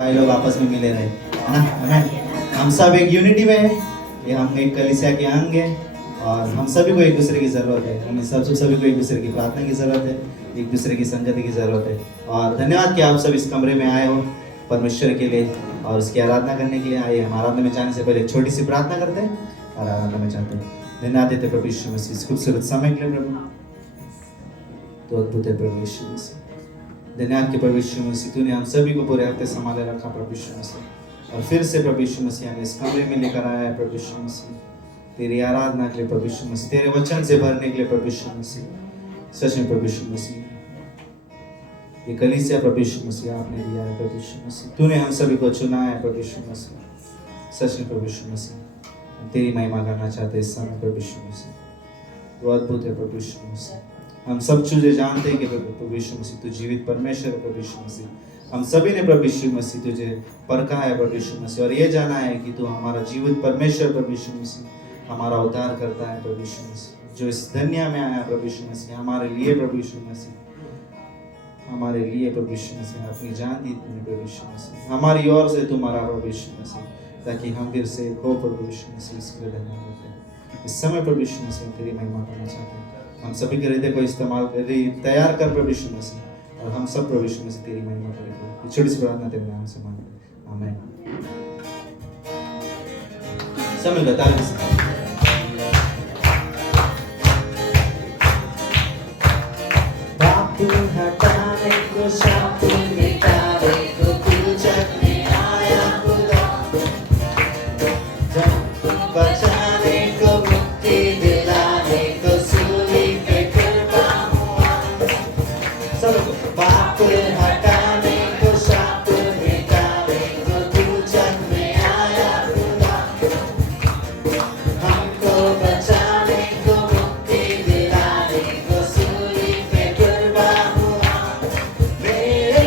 भाई लोग आपस में मिले रहे है ना। हमें हम सब एक यूनिटी में है, ये हम एक कलीसिया के अंग है और हम सभी को एक दूसरे की ज़रूरत है। हमें सभी को एक दूसरे की प्रार्थना की ज़रूरत है, एक दूसरे की संगति की ज़रूरत है। और धन्यवाद कि आप सब इस कमरे में आए हो परमेश्वर के लिए और उसकी आराधना करने के लिए आए। हम आराधना में जाने से पहले एक छोटी सी प्रार्थना करते हैं और आराधना में जाते हैं। धन्यवाद देते प्रभु यीशु मसीह इस खूबसूरत समय के लिए। प्रभु तो अद्भुत है प्रभु यीशु मसीह। धन्यवाद के प्रभु यीशु मसीह, तूने हम सभी को पूरे हफ्ते संभाले रखा प्रभु यीशु मसीह। और फिर से प्रभु यीशु मसीह हमें इस कमरे में लेकर आया है प्रभु यीशु मसीह, तेरी आराधना के लिए प्रभु यीशु मसीह, तेरे वचन से भरने के लिए प्रभु यीशु मसीह। सच में प्रभु यीशु मसीह, ये कलीसिया प्रभु यीशु मसीह आपने दिया है प्रभु यीशु मसीह, तूने हम सभी को चुना है प्रभु यीशु मसीह। सच में प्रभु यीशु मसीह, हम तेरी महिमा करना चाहते हैं इस समय प्रभु यीशु मसीह। वो अद्भुत है प्रभु यीशु मसीह। हम सब चीजें जानते हैं कि प्रभु यीशु मसीह तू जीवित परमेश्वर है प्रभु यीशु मसीह। हम सभी ने प्रभु यीशु मसीह तुझे परखा है प्रभु यीशु मसीह और ये जाना है कि तू हमारा जीवित परमेश्वर प्रभु यीशु मसीह, हमारा उद्धार करता है प्रभु यीशु मसीह, जो इस दुनिया में आया प्रभु यीशु मसीह हमारे लिए प्रभु यीशु मसीह, हमारे लिए प्रभु यीशु मसीह अपनी जान दी तूने प्रभु यीशु मसीह, हमारी ओर से तुम्हारा प्रभु यीशु मसीह, ताकि हम फिर से हो प्रभु यीशु मसीह। इसके लिए धन्यवाद है। इस समय प्रभु यीशु मसीह तेरी महिमा करना चाहते हैं। हम सभी के हृदय को इस्तेमाल कर तैयार कर प्रभु यीशु मसीह, और हम सब प्रभु यीशु मसीह तेरी महिमा करेंगे। छोटी सी प्रार्थना तेरे नाम से मांगते हैं, आमीन। सब मिलकर ताली से पाप हटाने को, शाप मिटाने को तू जग में आया खुदा, जग बचाने को, मुक्ति दिलाने को, सूली पे कृपा हुआ। सब पाप हटाने को, शाप मिटाने को तू जग में आया खुदा, हमको बचाने को, मुक्ति दिलाने को, सूली पे कृपा हुआ। मेरे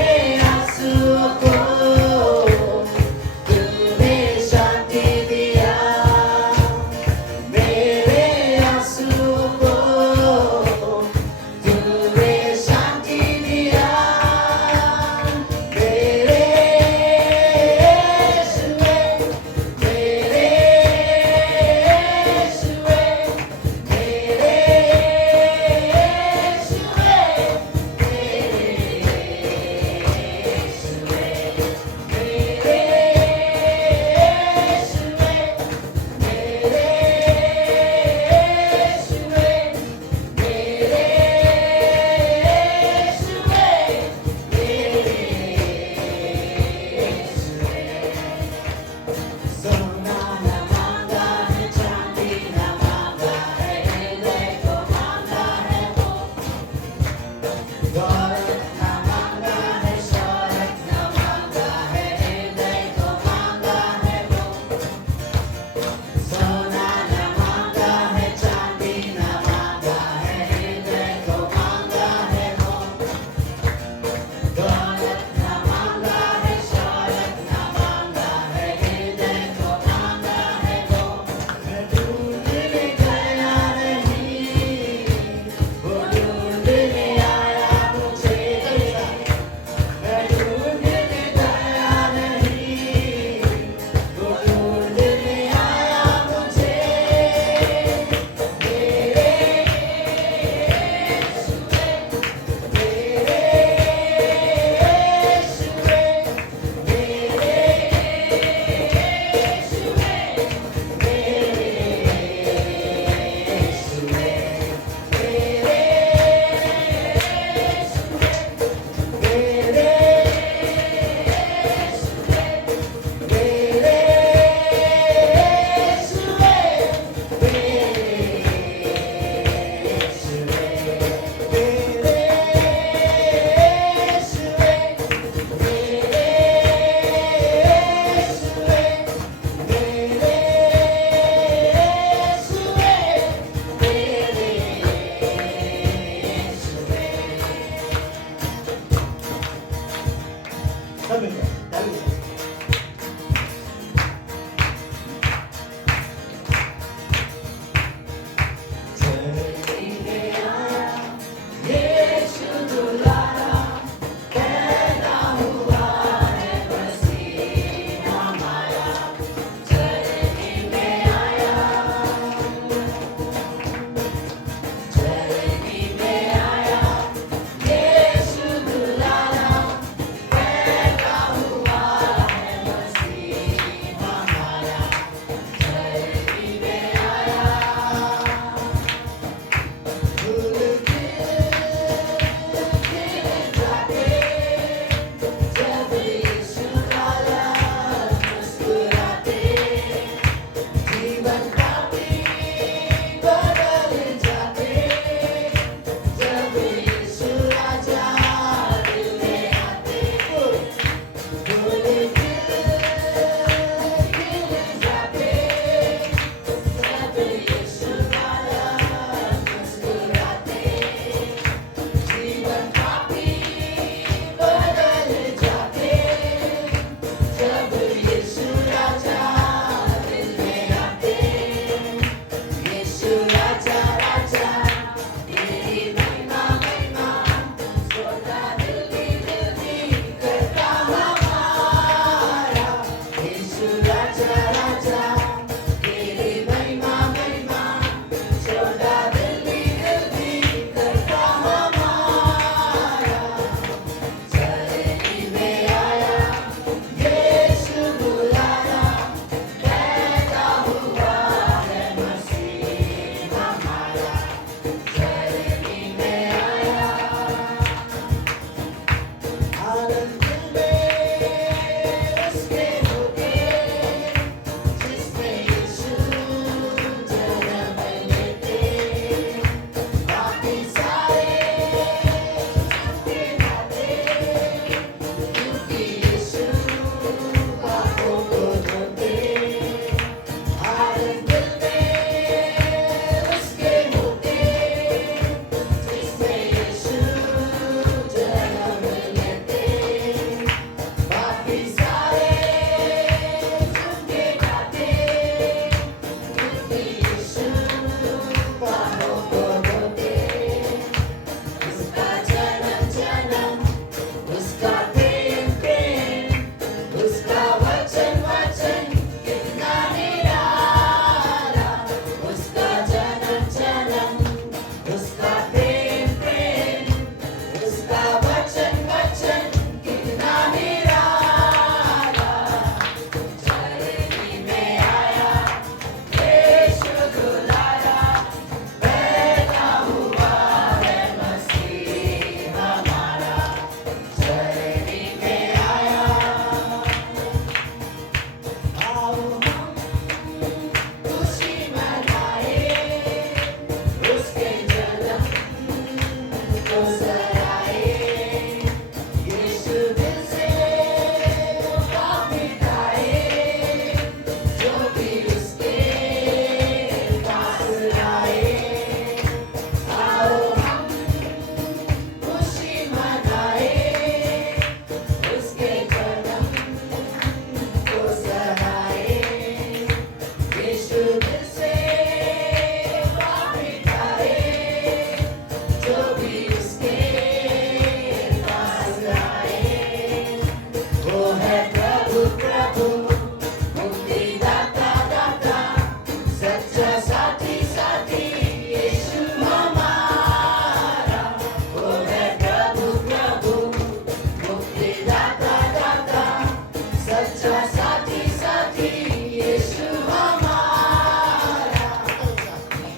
सच्चा साथी साथी यीशु हमारा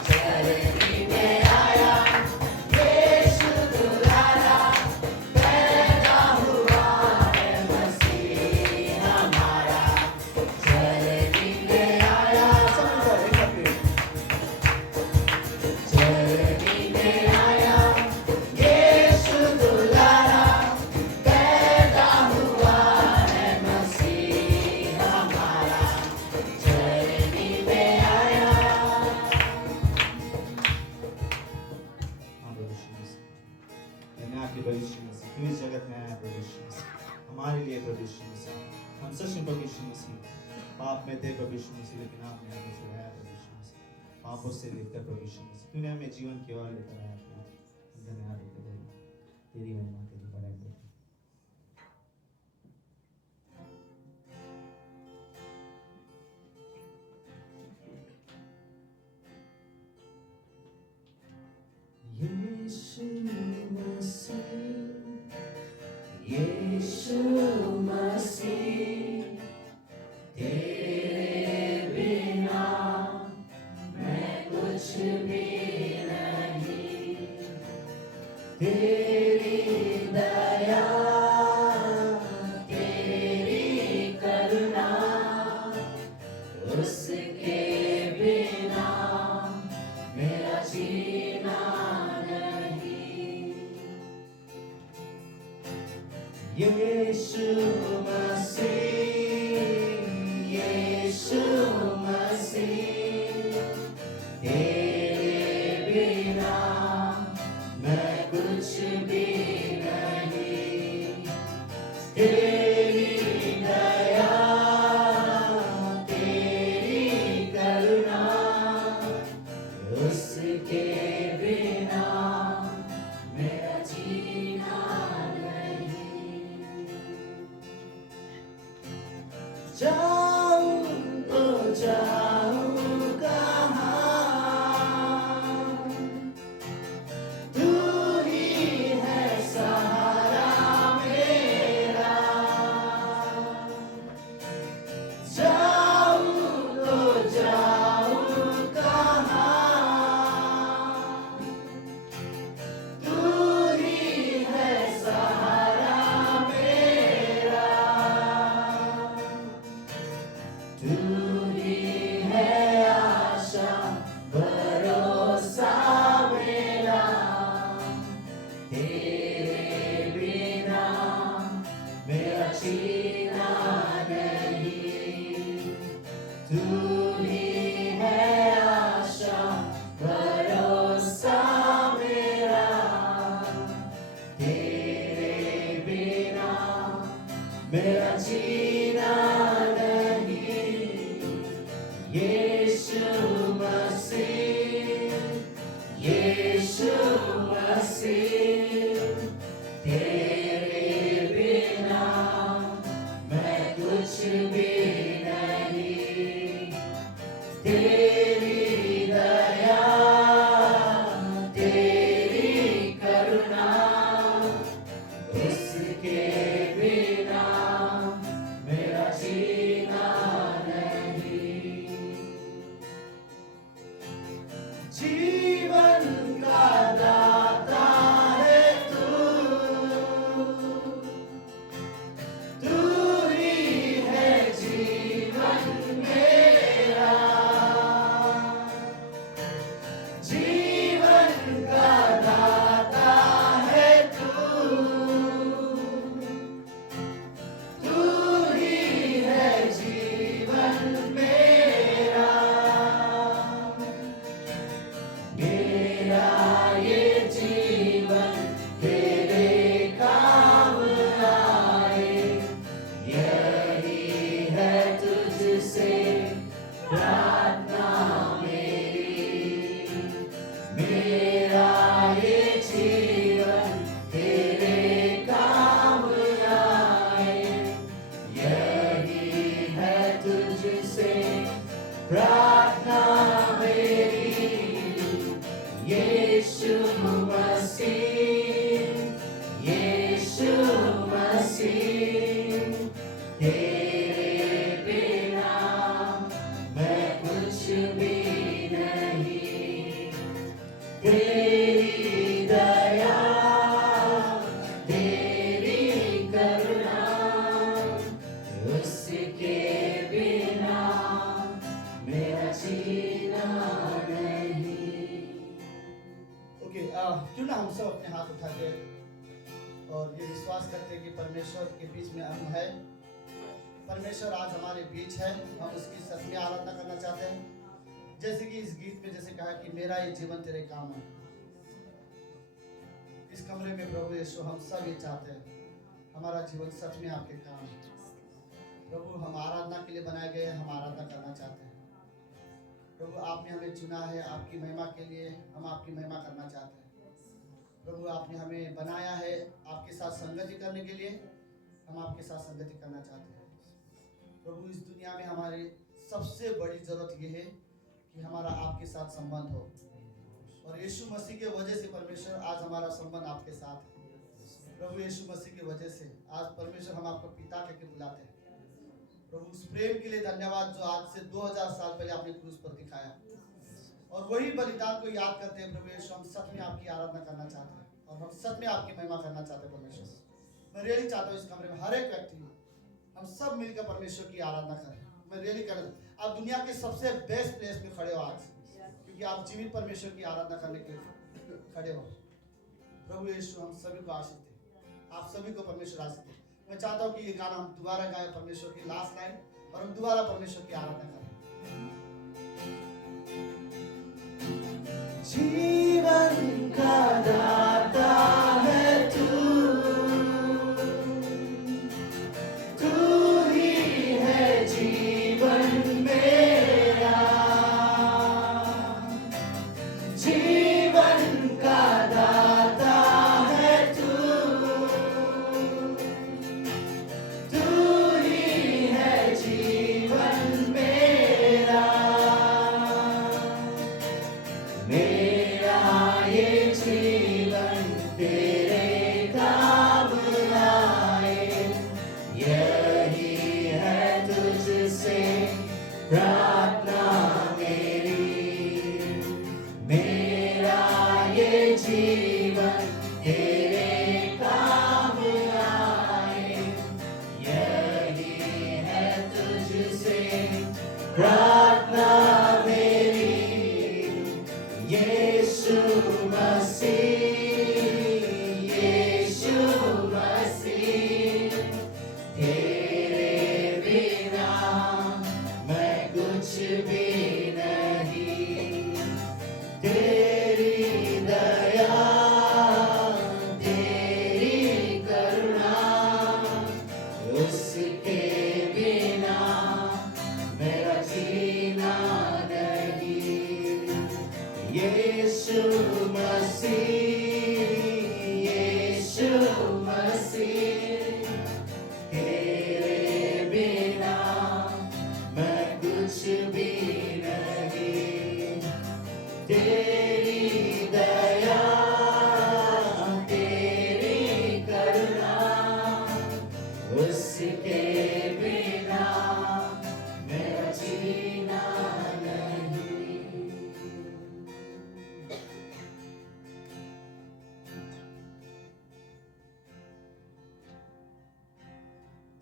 चरनी में आया यीशु दुलारा पैदा हुआ है मसीह हमारा चरनी में आया चरनी में आया यीशु दुलारा पैदा हुआ है मसीह हमारा चरनी में आया। हाँ प्रभु यीशु मसीह, धन्यवाद प्रभु यीशु मसीह, तू इस जगत में आया प्रभु यीशु मसीह हमारे लिए प्रभु यीशु मसीह। हम सच में प्रभु यीशु मसीह पाप में थे प्रभु यीशु मसीह, लेकिन आपने हमें छुड़ाया प्रभु यीशु मसीह, पापों से लेकर प्रभु यीशु मसीह तूने हमें जीवन की ओर लेकर आया प्रभु। हम धन्यवाद देते प्रभु, तेरी महिमा तेरी बड़ाई प्रभु। यीशु मसीह यीशु मसीह तेरे बिना मैं कुछ भी नहीं तेरी दया तेरी करुणा उसके बिना मेरा जीना नहीं। यीशु मसीह यीशु मसीह तेरे बिना मैं कुछ भी नहीं तेरी दया तेरी करुणा उसके बिना मेरा जीना नहीं। जाऊं तो जाऊं कहाँ तू ही है सहारा मेरा जाऊं तो जाऊं कहाँ तू ही है सहारा मेरा तू ही है आशा भरोसा मेरा तेरे बिना मेरा जीना नहीं तू ही है आशा भरोसा मेरा तेरे बिना मेरा जीना नहीं। यीशु मसीह यीशु मसीह तेरे बिना मैं कुछ भी नहीं तेरी दया तेरी करुणा उसके बिना मेरा जीना नहीं। जीवन का दाता है तू ही है जीवन मेरा जीवन का दाता है तू ही है जीवन मेरा मेरा ये जीवन तेरे काम आए यही है तुझसे प्रार्थना मेरी मेरा ये जीवन तेरे काम आए यही है तुझसे प्रार्थना मेरी। यीशु मसीह यीशु मसीह तेरे परमेश्वर के बीच में अंग है। परमेश्वर आज हमारे बीच है, हम उसकी सच में आराधना करना चाहते हैं। जैसे कि इस गीत में जैसे कहा कि मेरा ये जीवन तेरे काम है। इस कमरे में प्रभु यीशु हम सब ये चाहते हैं, हमारा जीवन सच में आपके काम है। प्रभु हम आराधना के लिए बनाए गए हैं, हम आराधना करना चाहते हैं। प्रभु आपने हमें चुना है आपकी महिमा के लिए, हम आपकी महिमा करना चाहते हैं। प्रभु आपने हमें बनाया है आपके साथ संगति करने के लिए, हम आपके साथ संगति करना चाहते हैं। प्रभु इस दुनिया में हमारी सबसे बड़ी जरूरत यह है कि हमारा आपके साथ संबंध हो, और यीशु मसीह के वजह से परमेश्वर आज हमारा संबंध आपके साथ है। प्रभु यीशु मसीह की वजह से आज परमेश्वर हम आपको पिता कहकर बुलाते हैं। प्रभु उस प्रेम के लिए धन्यवाद जो आज से 2000 साल पहले आपने क्रूस पर दिखाया, और वही बलिदान को याद करते हैं। प्रभु यीशु हम सच में आपकी आराधना करना चाहते हैं, और हम सच में आपकी महिमा करना चाहते हैं। परमेश्वर मैं रियली चाहता हूँ इस कमरे में हर एक व्यक्ति हम सब मिलकर परमेश्वर की आराधना करें। मैं रियली कर आप दुनिया के सबसे बेस्ट प्लेस में खड़े हो आज, क्योंकि आप जीवित परमेश्वर की आराधना करने के लिए खड़े हो। प्रभु यीशु हम सभी को आशीष दे, आप सभी को परमेश्वर आशीष दे। मैं चाहता हूँ कि ये गाना हम दोबारा गाएं, परमेश्वर की लास्ट लाइन, और हम दोबारा परमेश्वर की आराधना करें। जीवन का दाता है तू, तू ही है जीवन मेरा। जीवन का दाता है तू, तू ही है जीवन मेरा। मेरा ये जीवन तेरे काम आए, यही है तुझसे प्रार्थना मेरी। मेरा ये जीवन तेरे काम आए, यही है तुझसे प्रार्थना मेरी। यीशु मसीह, यीशु मसीह, तेरे बिना मैं कुछ भी नहीं। तेरी दया, तेरी करुणा, उसके बिना मेरा जीना नहीं। यीशु मसीह, यीशु मसीह, तेरे बिना मैं कुछ भी नहीं। तेरी दया, तेरी करुणा, उसके बिना मेरा जीना नहीं।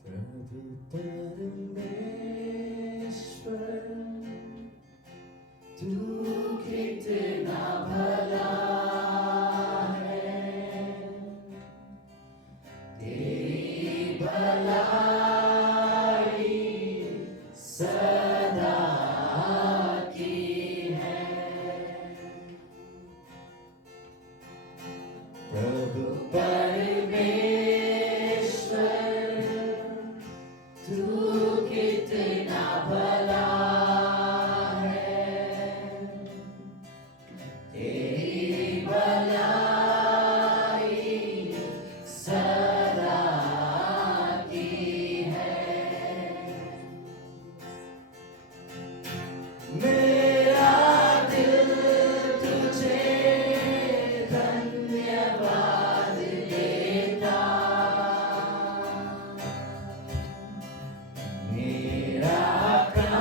प्रभु परमेश्वर, तू कितना भला है। तेरी भलाई सदा की है। प्रभु परमेश्वर, तू कितना भला है। तेरी भलाई सदा की है। मेरा दिल तुझे धन्यवाद देता। मेरा प्राण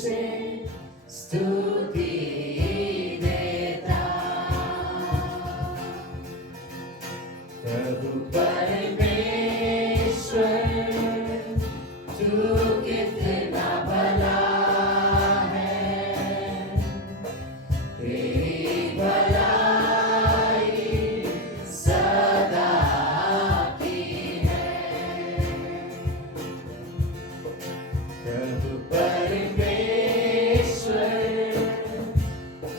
तुझे स्तुति देता प्रभु परमेश्वर तू कितना भला है तेरी भलाई सदा की है प्रभु परमेश्वर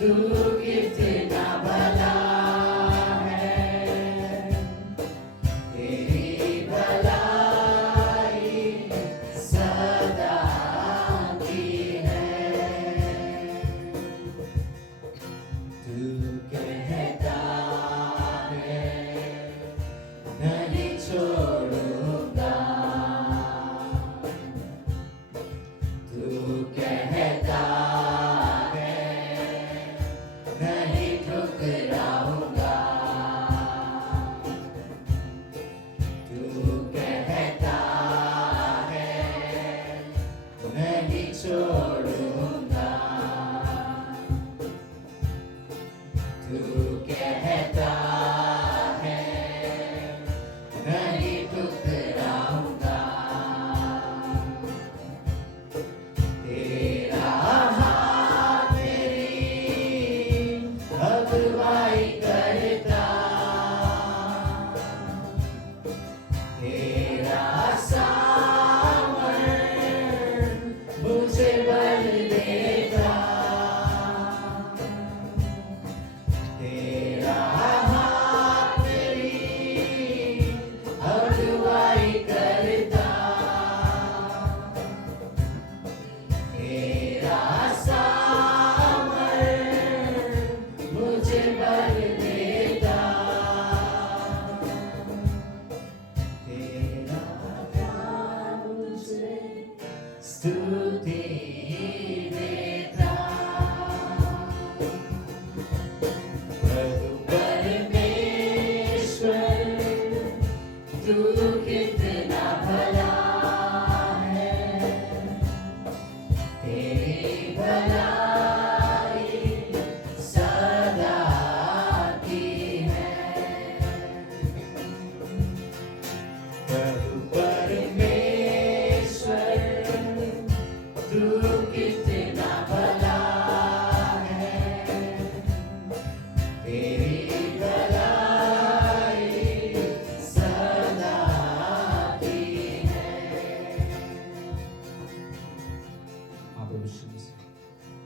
तू कितना भला है तेरी भलाई सदा की है तू कहता है नहीं छोड़ूंगा तू कहता है नहीं ठुकराऊंगा तू कहता है नहीं छोड़ूंगा तू कहता है नहीं ठुकराऊंगा तेरा हाथ मेरी अगुवाई करता तेरा सामर्थ मुझे बल देता तेरा हाथ मेरी अगुवाई करता तेरा सामर्थ मुझे बल देता तेरा प्यार मुझे स्तुति देता प्रभु परमेश्वर तू कितना भला है तेरी भलाई सदा की है प्रभु परमेश्वर तू कितना भला है तेरी भलाई सदा की है हाँ प्रभु यीशु मसीह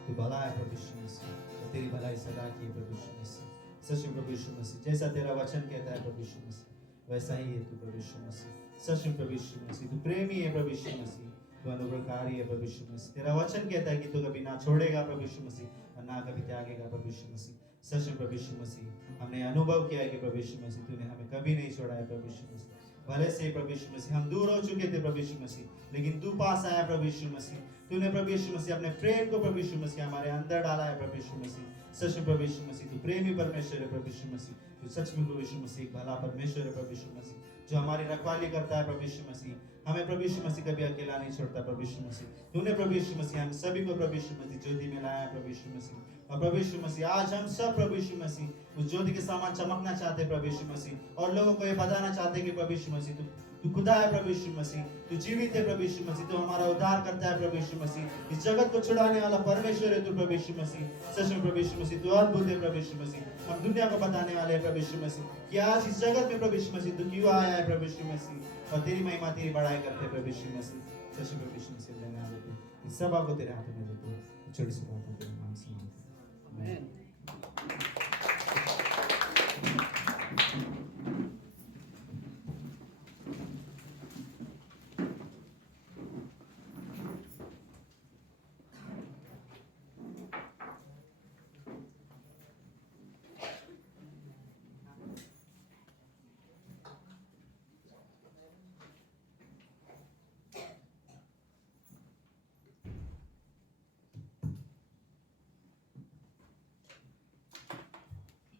तू भला है प्रभु यीशु मसीह और तेरी भलाई सदा की है प्रभु यीशु मसीह सच में प्रभु यीशु मसीह जैसा तेरा वचन कहता है प्रभु यीशु मसीह वैसा ही है तू प्रभु यीशु मसीह सच में प्रभु यीशु मसीह तू प्रेमी है प्रभु यीशु मसीह तू अनुग्रहकारी है प्रभु यीशु मसीह तेरा वचन कहता है कि तू कभी ना छोड़ेगा प्रभु यीशु मसीह और ना कभी त्यागेगा प्रभु यीशु मसीह सच में प्रभु यीशु मसीह हमने अनुभव किया है कि प्रभु यीशु मसीह तूने हमें कभी नहीं छोड़ा है प्रभु यीशु मसीह भले से प्रभु यीशु मसीह हम दूर हो चुके थे प्रभु यीशु मसीह लेकिन तू पास आया प्रभु यीशु मसीह तूने प्रभु यीशु मसीह अपने प्रेम को प्रभु यीशु मसीह हमारे अंदर डाला है प्रभु यीशु मसीह सच में प्रभु यीशु मसीह तू प्रेमी परमेश्वर है प्रभु यीशु मसीह तू सच में प्रभु यीशु मसीह एक भला परमेश्वर है प्रभु यीशु मसीह जो हमारी रखवाली करता है प्रभु यीशु मसीह हमें प्रभु यीशु मसीह कभी अकेला नहीं छोड़ता प्रभु यीशु मसीह तूने प्रभु यीशु मसीह हम सभी को प्रभु यीशु मसीह ज्योति में लाया है प्रभु यीशु मसीह और प्रभु यीशु मसीह आज हम सब प्रभु यीशु मसीह उस ज्योति के समान चमकना चाहते हैं प्रभु यीशु मसीह और लोगों को ये बताना चाहते हैं कि प्रभु यीशु मसीह तू खुदा है प्रभु यीशु मसीह तू जीवित है प्रभु यीशु मसीह तू हमारा उद्धार करता है प्रभु यीशु मसीह इस जगत को छुड़ाने वाला परमेश्वर है तू प्रभु यीशु मसीह सच में प्रभु यीशु मसीह तू अद्भुत है प्रभु यीशु मसीह हम दुनिया को बताने वाले हैं प्रभु यीशु मसीह कि आज इस जगत में प्रभु यीशु मसीह तू क्यों आया है प्रभु यीशु मसीह और तेरी महिमा तेरी बड़ाई करते हैं प्रभु यीशु मसीह सच में प्रभु यीशु मसीह धन्यवाद देते हैं इस सब आपको तेरे हाथों में देते हैं छोटी सी बातों के नाम से मांगते हैं आमीन।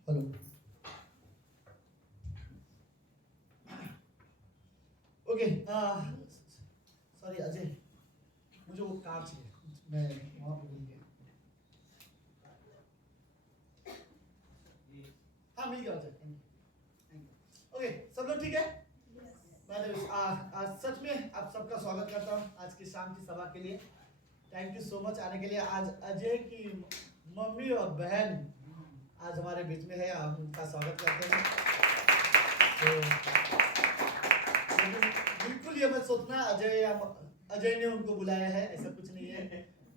हेलो ओके सॉरी अजय मुझे वो कार चाहिए मैं वहाँ ठीक है? मैं आज सच में आप सबका स्वागत करता हूँ आज की शाम की सभा के लिए। थैंक यू सो मच आने के लिए। आज अजय की मम्मी और बहन आज हमारे बीच में है, हम उनका स्वागत करते हैं। तो बिल्कुल ये मत सोचना अजय ने उनको बुलाया है, ऐसा कुछ नहीं है,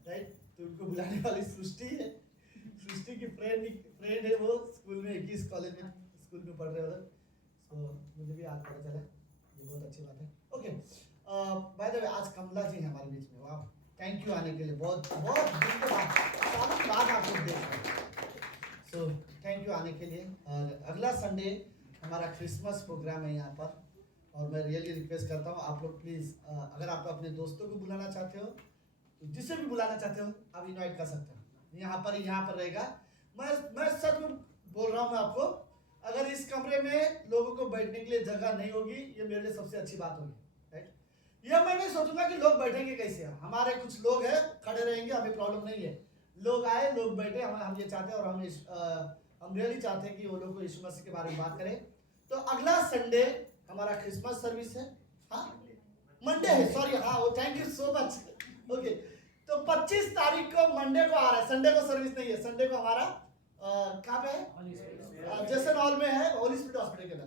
राइट? तो उनको बुलाने वाली सृष्टि है, सृष्टि की फ्रेंड है, वो स्कूल में एक ही कॉलेज में स्कूल में पढ़ रहे हो। तो मुझे भी आज पता चला, ये बहुत अच्छी बात है। ओके, बाय द वे आज कमला जी हैं हमारे बीच में। वाह, थैंक यू आने के लिए, बहुत बहुत दिन के बाद, सालों के बाद आप लोग देख रहे हैं। सो थैंक यू आने के लिए। और अगला संडे हमारा क्रिसमस प्रोग्राम है यहाँ पर, और मैं रियली रिक्वेस्ट करता हूँ आप लोग प्लीज़, अगर आप अपने दोस्तों को बुलाना चाहते हो तो जिसे भी बुलाना चाहते हो आप इनवाइट कर सकते हो। यहाँ पर रहेगा। मैं सच में बोल रहा हूँ मैं आपको, अगर इस कमरे में लोगों को बैठने के लिए जगह नहीं होगी, ये मेरे लिए सबसे अच्छी बात होगी, राइट? ये मैं नहीं सोचूंगा कि लोग बैठेंगे कैसे। हमारे कुछ लोग हैं खड़े रहेंगे, हमें प्रॉब्लम नहीं है। लोग आए, लोग बैठे, हम ये चाहते हैं, और हम रियली चाहते हैं कि वो लोग को यीशु मसीह के बारे में बात करें। तो अगला संडे हमारा क्रिसमस सर्विस है, हाँ मंडे है, सॉरी, हाँ वो thank you so much. Okay, तो 25 तारीख को मंडे को आ रहा है, संडे को सर्विस नहीं है। संडे को हमारा कहाँ पे है? जैसन हॉल में है, होली स्पिरिट हॉस्पिटल के अंदर।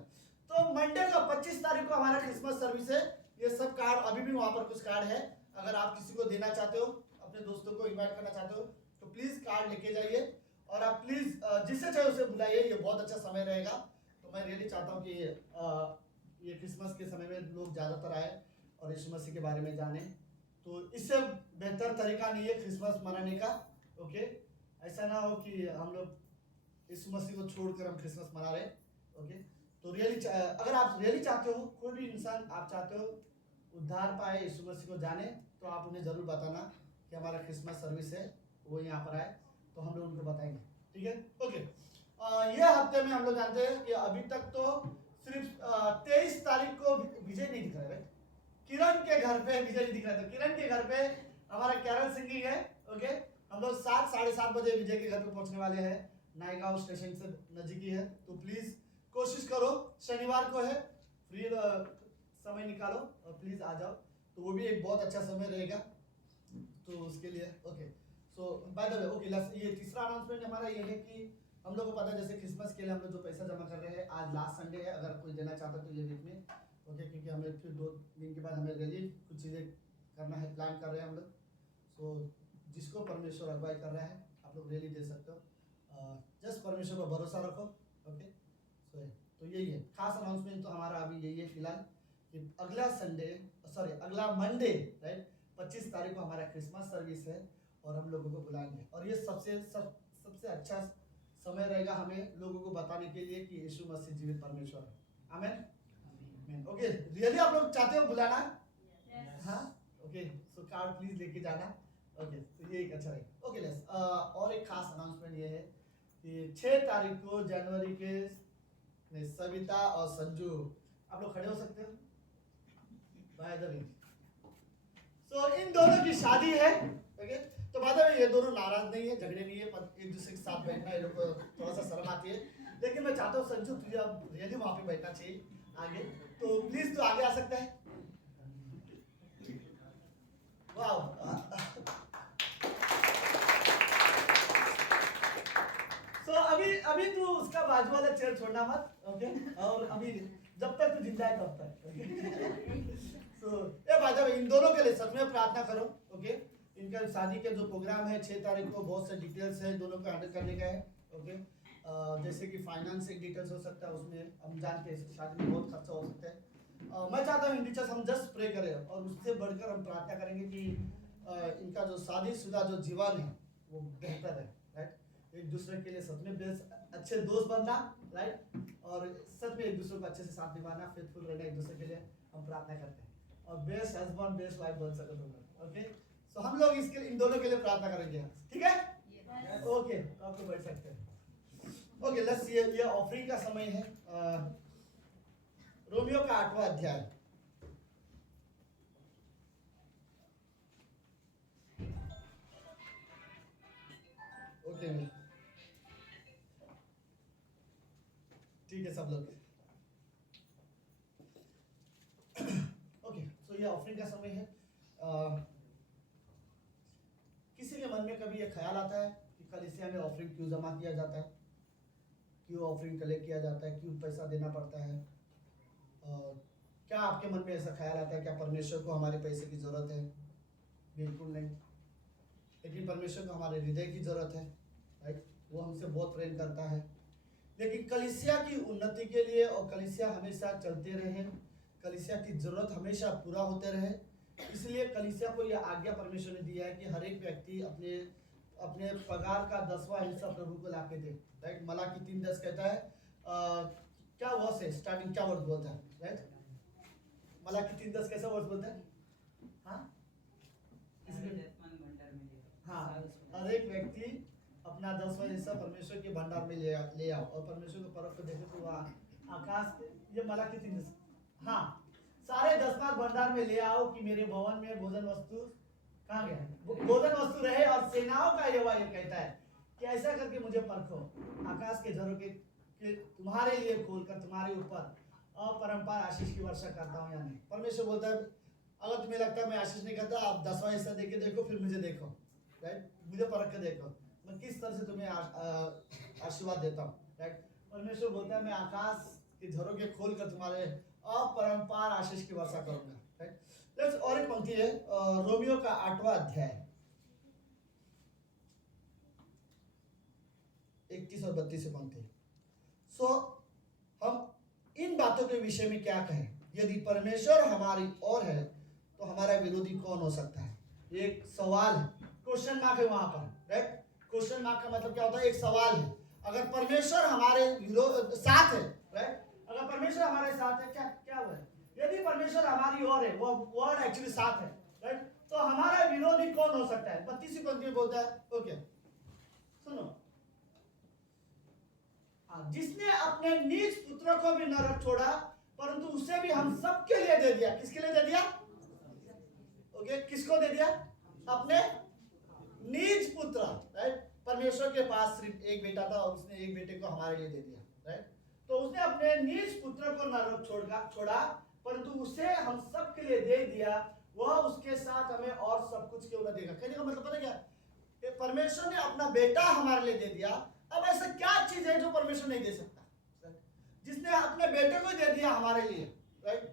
तो मंडे को 25 तारीख को हमारा क्रिसमस सर्विस है। ये सब कार्ड अभी भी वहां पर कुछ कार्ड है, अगर आप किसी को देना चाहते हो, अपने दोस्तों को इनवाइट करना चाहते हो तो प्लीज कार्ड लेके जाइए, और आप प्लीज जिससे चाहे उसे बुलाइए। ये बहुत अच्छा समय रहेगा। तो मैं रियली चाहता हूँ कि ये क्रिसमस के समय में लोग ज़्यादातर आए और यीशु मसीह के बारे में जाने। तो इससे बेहतर तरीका नहीं है क्रिसमस मनाने का। ओके, ऐसा ना हो कि हम लोग यीशु मसीह को छोड़कर हम क्रिसमस मना रहे। ओके, तो रियली अगर आप रियली चाहते हो, कोई भी इंसान आप चाहते हो उद्धार पाए, यीशु मसीह को जाने, तो आप उन्हें ज़रूर बताना कि हमारा क्रिसमस सर्विस है, वो यहाँ पर आए, तो हम लोग उनको बताएंगे, ठीक है? ओके, ये हफ्ते में हम लोग जानते हैं कि अभी तक तो सिर्फ 23 तारीख को विजय नहीं दिख रहा है, किरण के घर पे विजय नहीं दिख रहा था। किरण के घर पे हमारा कैरल सिंगिंग है। ओके, हम लोग 7 साढ़े 7 बजे विजय के घर पे पहुंचने वाले हैं। नायगांव स्टेशन से नजदीक ही है, तो प्लीज कोशिश करो, शनिवार को है, फ्री समय निकालो और प्लीज आ जाओ। तो वो भी एक बहुत अच्छा समय रहेगा, तो उसके लिए okay. So by the way, okay, ये तीसरा अनाउंसमेंट हमारा ये है कि हम लोग को पता है जैसे क्रिसमस के लिए हम लोग जो पैसा जमा कर रहे हैं, आज लास्ट संडे है, अगर कोई देना चाहता तो ये वीक में, ओके, क्योंकि हमें फिर 2 दिन के बाद हमें रियली कुछ चीज़ें करना है, प्लान कर रहे हैं हम लोग। सो जिसको परमेश्वर अगुवाई कर रहा है आप लोग रियली दे सकते हो, जस्ट परमेश्वर पर भरोसा रखो। ओके, सो तो यही है खास अनाउंसमेंट। तो हमारा अभी यही है फिलहाल कि अगला मंडे, राइट, 25 तारीख को हमारा क्रिसमस सर्विस है, और हम लोगों को बुलाएंगे, और ये सबसे अच्छा समय रहेगा हमें लोगों को बताने के लिए कि यीशु मसीह जीवित परमेश्वर है। आमीन। ओके, रियली आप लोग चाहते हो बुलाना? हाँ, ओके, सो कार्ड प्लीज लेके जाना। ओके, तो ये एक अच्छा रहेगा। ओके, लेट्स और एक खास अनाउंसमेंट ये है कि 6 तारीख को जनवरी के सविता और संजू, आप लोग खड़े हो सकते हो बाय द वे। सो इन दोनों की शादी है। ओके, तो बाद में ये दोनों नाराज नहीं है, झगड़े नहीं है, एक दूसरे के साथ बैठना, ये लोग को थोड़ा सा शर्म आती है, लेकिन मैं चाहता हूँ संजू तुझे अब रियली वहां पे बैठना चाहिए आगे, तो प्लीज तू आगे आ सकता है। वाह, सो अभी तू उसका बाजू वाला चेयर छोड़ना मत, ओके? और अभी जब तक तू जिंदा है तब तक। सो ये बात है, इन दोनों के लिए सच में प्रार्थना करो। ओके, इनका शादी के जो प्रोग्राम है 6 तारीख को, बहुत से डिटेल्स है, दोनों को हैंडल करने का है। ओके, जैसे कि फाइनेंस एक डिटेल्स हो सकता है, उसमें हम जानते हैं शादी में बहुत खर्चा हो सकता है। मैं चाहता हूँ इन डिटेल्स हम जस्ट प्रे करें, और उससे बढ़कर हम प्रार्थना करेंगे कि इनका जो शादीशुदा जो जीवन है वो बेहतर है, राइट? एक दूसरे के लिए सच में बेस्ट अच्छे दोस्त बनना, राइट, और सच में एक दूसरे को अच्छे से साथ निभाना, फेथफुल रहना एक दूसरे के लिए हम प्रार्थना करते हैं, और बेस्ट हस्बैंड बेस्ट वाइफ बन सको तुम लोग। ओके, सो हम लोग इसके इन दोनों के लिए प्रार्थना करेंगे, ठीक है? ओके, तो आप लोग बैठ सकते हैं। ओके, लेट्स ये ऑफरिंग का समय है। रोमियो का 8वां अध्याय। ओके, ठीक है सब लोग। ये ऑफरिंग का समय है। किसी के मन में कभी ये ख्याल आता है कि कलीसिया में ऑफरिंग क्यों जमा किया जाता है, क्यों ऑफरिंग कलेक्ट किया जाता है, क्यों पैसा देना पड़ता है? क्या आपके मन में ऐसा ख्याल आता है क्या परमेश्वर को हमारे पैसे की ज़रूरत है? बिल्कुल नहीं। लेकिन परमेश्वर को हमारे हृदय की ज़रूरत है, राइट? वो हमसे बहुत प्रेम करता है। लेकिन कलीसिया की उन्नति के लिए और कलीसिया हमेशा चलते रहे, कलीसिया की ज़रूरत हमेशा पूरा होते रहे, इसलिए कलीसिया को यह आज्ञा परमेश्वर ने दिया है कि हर एक व्यक्ति अपने अपने पगार का 10वां हिस्सा प्रभु को लाके दे, राइट? मलाकी 3:10 कहता है क्या वर्स है, स्टार्टिंग क्या वर्ड बोलता है, राइट? मलाकी 3:10 कैसा वर्ड बोलता है? हाँ, हाँ, हर एक व्यक्ति अपना 10वां हिस्सा परमेश्वर के भंडार में ले आओ, और परमेश्वर को परख को देखो तो वह आकाश, ये मलाकी 3:10, हाँ, सारे 10वां भंडार में ले आओ कि मेरे भवन में भोजन वस्तु कहाँ गया, भोजन वस्तु रहे, और सेनाओं का यहोवा ये कहता है कि ऐसा करके मुझे परखो, आकाश के झरोखे के तुम्हारे लिए खोलकर तुम्हारे ऊपर अपरंपार आशीष की वर्षा करता हूँ या नहीं। परमेश्वर बोलता है अगर तुम्हें लगता है मैं आशीष नहीं करता, आप 10वां हिस्सा देके देखो, फिर मुझे देखो, राइट? मुझे परख के देखो मैं किस तरह से तुम्हें आशीर्वाद देता हूँ, राइट? परमेश्वर बोलता है मैं आकाश के झरोखे खोल कर तुम्हारे अपरंपार आशीष की वर्षा करूंगा, राइट? लेट्स और एक पंक्ति है रोमियो का 8वां अध्याय 31 और 32 पंक्ति। सो हम इन बातों के विषय में क्या कहें? यदि परमेश्वर हमारी ओर है तो हमारा विरोधी कौन हो सकता है? एक सवाल है, क्वेश्चन मार्क है वहां पर, राइट? क्वेश्चन मार्क का मतलब क्या होता है? एक सवाल है। अगर परमेश्वर हमारे साथ है, राइट? अगर परमेश्वर हमारे साथ है, क्या हुआ है? यदि परमेश्वर हमारी ओर है, वो वर्ड एक्चुअली साथ है, राइट? तो हमारा विरोधी कौन हो सकता है? 32 पंक्ति में बोलता है, ओके सुनो, जिसने अपने निज पुत्र को भी न रख छोड़ा परंतु उसे भी हम सबके लिए दे दिया। किसके लिए दे दिया? ओके, किसको दे दिया? अपने निज पुत्र, राइट? परमेश्वर के पास सिर्फ एक बेटा था और उसने एक बेटे को हमारे लिए दे दिया, राइट? तो उसने अपने निज पुत्र को न रख छोड़ा परंतु उसे हम सबके लिए दे दिया, वह उसके साथ हमें और सब कुछ क्यों न देगा? कहने का मतलब पता क्या? परमेश्वर ने अपना बेटा हमारे लिए दे दिया। अब ऐसा क्या चीज है जो परमेश्वर नहीं दे सकता? जिसने अपने बेटे को दे दिया हमारे लिए, राइट?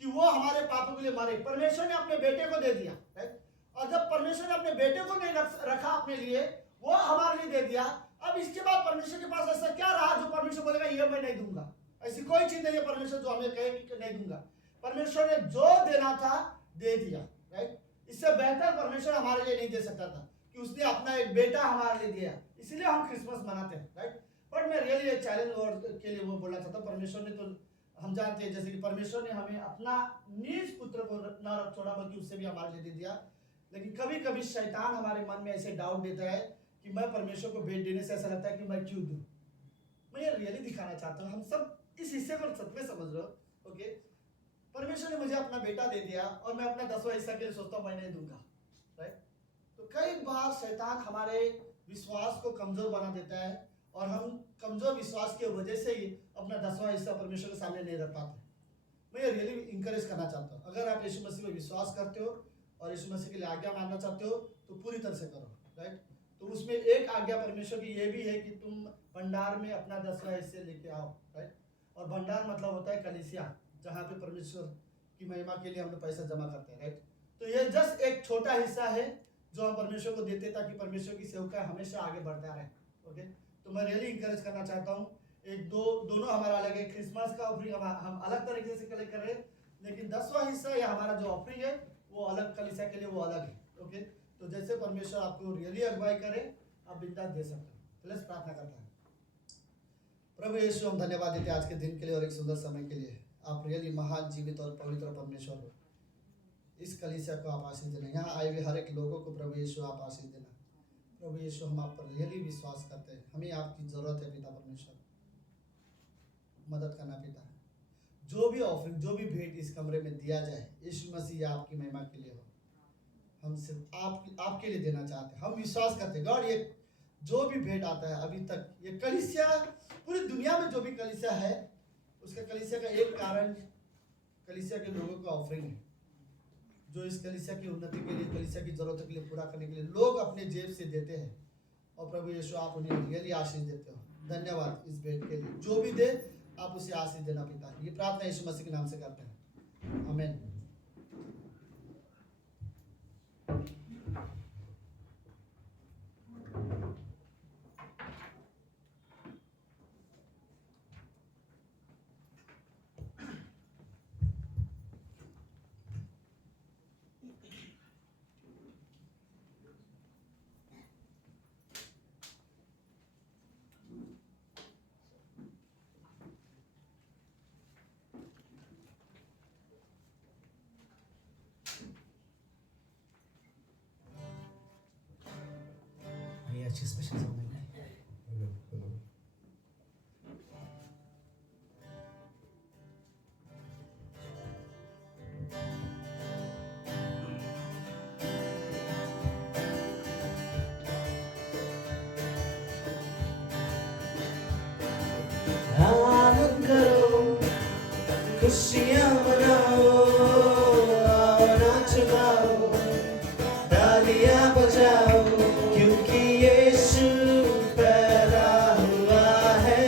कि वो हमारे पापों के लिए मरे, परमेश्वर ने अपने बेटे को दे दिया, राइट? और जब परमेश्वर ने अपने बेटे को नहीं रखा अपने लिए, वो हमारे लिए दे दिया, अब इसके बाद परमेश्वर के पास ऐसा क्या रहा जो परमेश्वर बोलेगा ये मैं नहीं दूंगा? ऐसी कोई चीज नहीं है परमेश्वर जो हमें कहे कि नहीं दूंगा। परमेश्वर ने जो देना था दे दिया, राइट? इससे बेहतर परमेश्वर हमारे लिए नहीं दे सकता था कि उसने अपना एक बेटा हमारे लिए दिया, इसलिए हम क्रिसमस मनाते हैं, राइट? बट मैं रियली एक चैलेंज के लिए वो बोलना चाहता हूँ, परमेश्वर ने तो हम जानते हैं जैसे कि परमेश्वर ने हमें अपना निज पुत्र को न रख छोड़ा बल्कि उससे भी हमारे लिए दे दिया। लेकिन कभी कभी शैतान हमारे मन में ऐसे डाउट देता है कि मैं परमेश्वर को भेंट देने से ऐसा लगता है कि मैं क्यों दूं। मैं ये रियली दिखाना चाहता हूँ, हम सब इस हिस्से को सच में समझ रहे हो, ओके? परमेश्वर ने मुझे अपना बेटा दे दिया और मैं अपना 10वां हिस्सा के लिए सोचता हूँ मैं नहीं दूंगा, राइट? तो कई बार शैतान हमारे विश्वास को कमजोर बना देता है और हम कमजोर विश्वास की वजह से ही अपना 10वां हिस्सा परमेश्वर के सामने नहीं रख पाते। मैं ये रियली इंकरेज करना चाहता हूँ, अगर आप यीशु मसीह में विश्वास करते हो और यीशु मसीह के लिए आज्ञा मानना चाहते हो तो पूरी तरह से करो, राइट? तो उसमें एक आज्ञा परमेश्वर की ये भी है कि तुम भंडार में अपना 10वां हिस्से लेके आओ, राइट? और भंडार मतलब होता है कलीसिया, जहाँ पे परमेश्वर की महिमा के लिए हम लोग पैसा जमा करते हैं, राइट? तो ये जस्ट एक छोटा हिस्सा है जो हम परमेश्वर को देते ताकि परमेश्वर की सेवका हमेशा आगे बढ़ता रहे, ओके? तो मैं रियली इंकरेज करना चाहता हूँ, दोनों हमारा अलग है। क्रिसमस का ऑफरिंग हम अलग तरीके से कलेक्ट कर रहे हैं, लेकिन 10वां हिस्सा या हमारा जो ऑफरिंग है वो अलग कलीसिया के लिए वो अलग है, ओके? तो जैसे परमेश्वर आपको रियली अगुवाई करे आप बिंदास दे सकते हैं। तो लेट्स प्रार्थना करते हैं। प्रभु यीशु, हम धन्यवाद देते हैं आज के दिन के लिए और एक सुंदर समय के लिए। आप रियली महान, जीवित और पवित्र परमेश्वर हो। इस कलीसिया को आप आशीष देना, यहाँ आए हुए हर एक लोगों को प्रभु यीशु आप आशीष देना। प्रभु यीशु, हम आप पर रियली विश्वास करते हैं, हमें आपकी ज़रूरत है पिता परमेश्वर, मदद करना पिता। जो भी ऑफरिंग, जो भी भेंट इस कमरे में दिया जाए यीशु मसीह आपकी महिमा के लिए हो। हम सिर्फ आपके लिए देना चाहते हैं। हम विश्वास करते हैं गॉड, ये जो भी भेंट आता है अभी तक, ये कलीसिया पूरी दुनिया में जो भी कलीसिया है उसका कलीसिया का एक कारण कलीसिया के लोगों का ऑफरिंग है। जो इस कलीसिया की उन्नति के लिए, कलीसिया की जरूरतों के लिए पूरा करने के लिए लोग अपने जेब से देते हैं। और प्रभु यीशु आप उन्हें रियली आशीष देते हो। धन्यवाद इस भेंट के लिए। जो भी दे आप उसे आशीष देना पिता। ये प्रार्थना यीशु मसीह के नाम से करते हैं, आमीन। ये अच्छी स्पेशल सॉन्ग है। आनंद करो, खुशियाँ मनाओ, आओ नाच गाओ, तालियां बजाओ, क्योंकि यीशु पैदा हुआ है।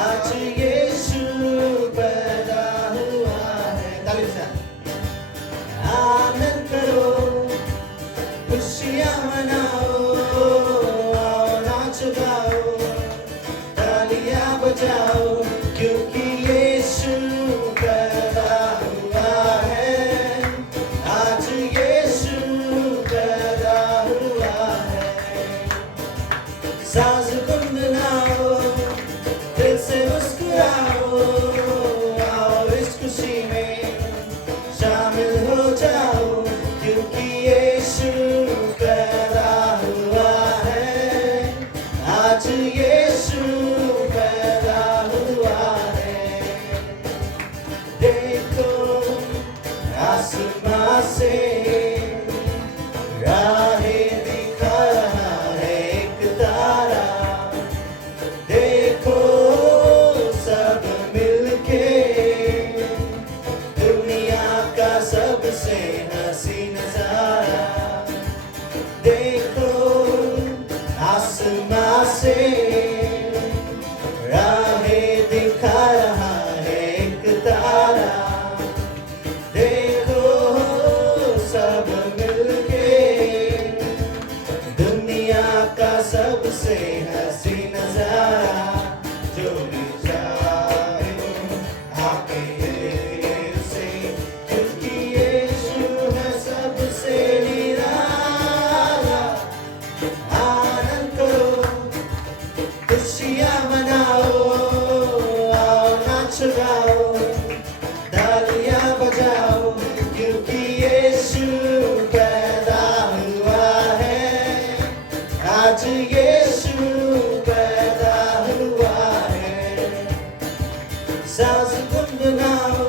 आज यीशु पैदा हुआ है। ताली से आनंद करो, खुशियाँ मनाओ, आओ नाच गाओ, तालियां बजाओ, क्योंकि यीशु पैदा हुआ है। आज यीशु पैदा हुआ है। सांस गुनगुनाओ, दिल से मुस्कुराओ, आओ इस खुशी में शामिल हो जाओ, क्योंकि यीशु पैदा हुआ है। आज यीशु पैदा हुआ है। देखो आसमां से राहें दिखा रहा है एक तारा। देखो सब मिलके दुनिया का सबसे हसी नजारा। देखो आसमां से राहें दिखा रहा है एक तारा। देखो सब मिलके दुनिया का सबसे हसी नजारा। जो भी चाहे आके ले उसे, क्योंकि यीशु है सबसे निराला। आनंद करो, खुशियाँ मनाओ, आओ नाच गाओ, तालियां बजाओ, क्योंकि यीशु पैदा हुआ है। आज यीशु पैदा हुआ है। सांस गुनगुनाओ,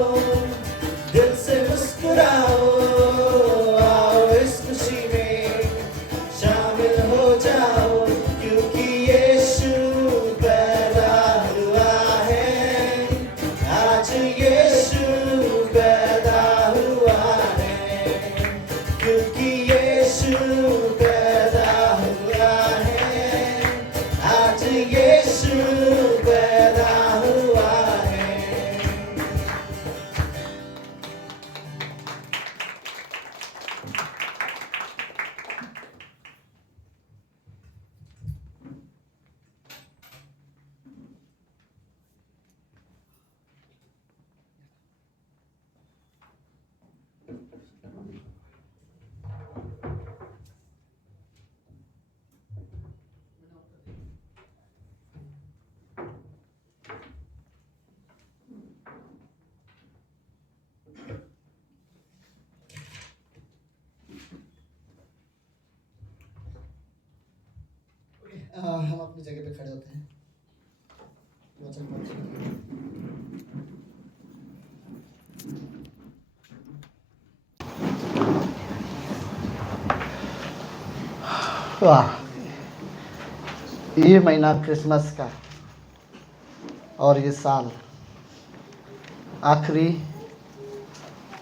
दिल से मुस्कुराओ, आओ इस खुशी में शामिल हो जाओ, क्योंकि यीशु पैदा हुआ है। आज यीशु पैदा हुआ है, क्योंकि यीशु पैदा हुआ है। आज यीशु पैदा हुआ है। हम अपनी जगह पे खड़े होते हैं। वचन पढ़ते हैं। वाह, ये महीना क्रिसमस का और ये साल आखिरी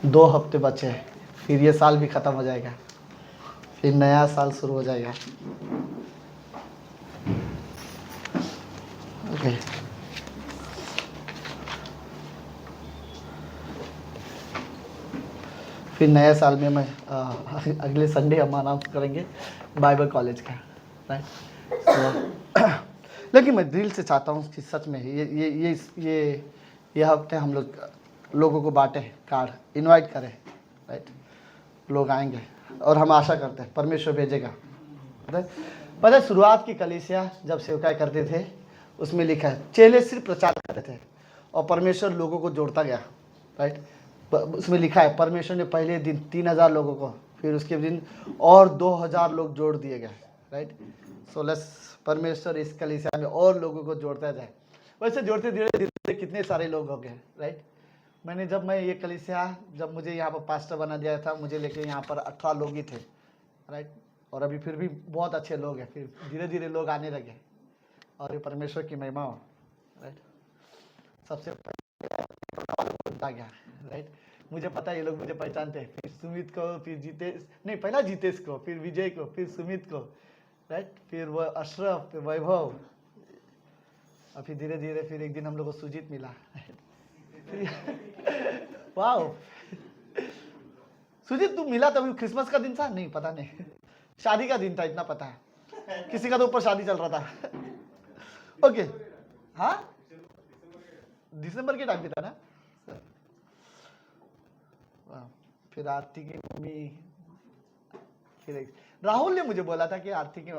2 हफ्ते बचे हैं। फिर ये साल भी ख़त्म हो जाएगा, फिर नया साल शुरू हो जाएगा। ओके, फिर नए साल में मैं अगले संडे हम अनाउंस करेंगे बाइबल कॉलेज का, राइट। तो लेकिन मैं दिल से चाहता हूँ कि सच में ये हफ्ते हम लोगों को बांटें, कार्ड इनवाइट करें, राइट। लोग आएंगे और हम आशा करते हैं परमेश्वर भेजेगा। पता है शुरुआत की कलीसिया जब सेवकाई करते थे उसमें लिखा है चेले सिर्फ प्रचार करते थे और परमेश्वर लोगों को जोड़ता गया, राइट। उसमें लिखा है परमेश्वर ने पहले दिन 3000 लोगों को, फिर उसके दिन और 2000 लोग जोड़ दिए गए, राइट। सो लेट्स परमेश्वर इस कलीसिया में और लोगों को जोड़ता जाए। वैसे जोड़ते धीरे धीरे कितने सारे लोग हो गए, राइट। मैं ये कलीसिया जब मुझे यहाँ पर पास्टर बना दिया था, मुझे लेके यहाँ पर 18 लोग ही थे, राइट। और अभी फिर भी बहुत अच्छे लोग हैं, फिर धीरे धीरे लोग आने लगे और ये परमेश्वर की महिमा हो, राइट। सबसे पहले आ गया, राइट। मुझे पता है ये लोग मुझे पहचानते हैं, फिर सुमित को, फिर जितेश, नहीं पहला जितेश को, फिर विजय को, फिर सुमित को, राइट। फिर वो अशरफ, फिर वैभव, और फिर धीरे धीरे फिर एक दिन हम लोग को सुजीत मिला। वाह, सुजीत तू मिला तभी क्रिसमस का दिन था? नहीं पता नहीं, शादी का दिन था इतना पता है, किसी का तो ऊपर शादी चल रहा था। ओके, हाँ दिसंबर के टाइम पे था ना। फिर आरती की मम्मी, फिर राहुल ने मुझे बोला था कि आरती की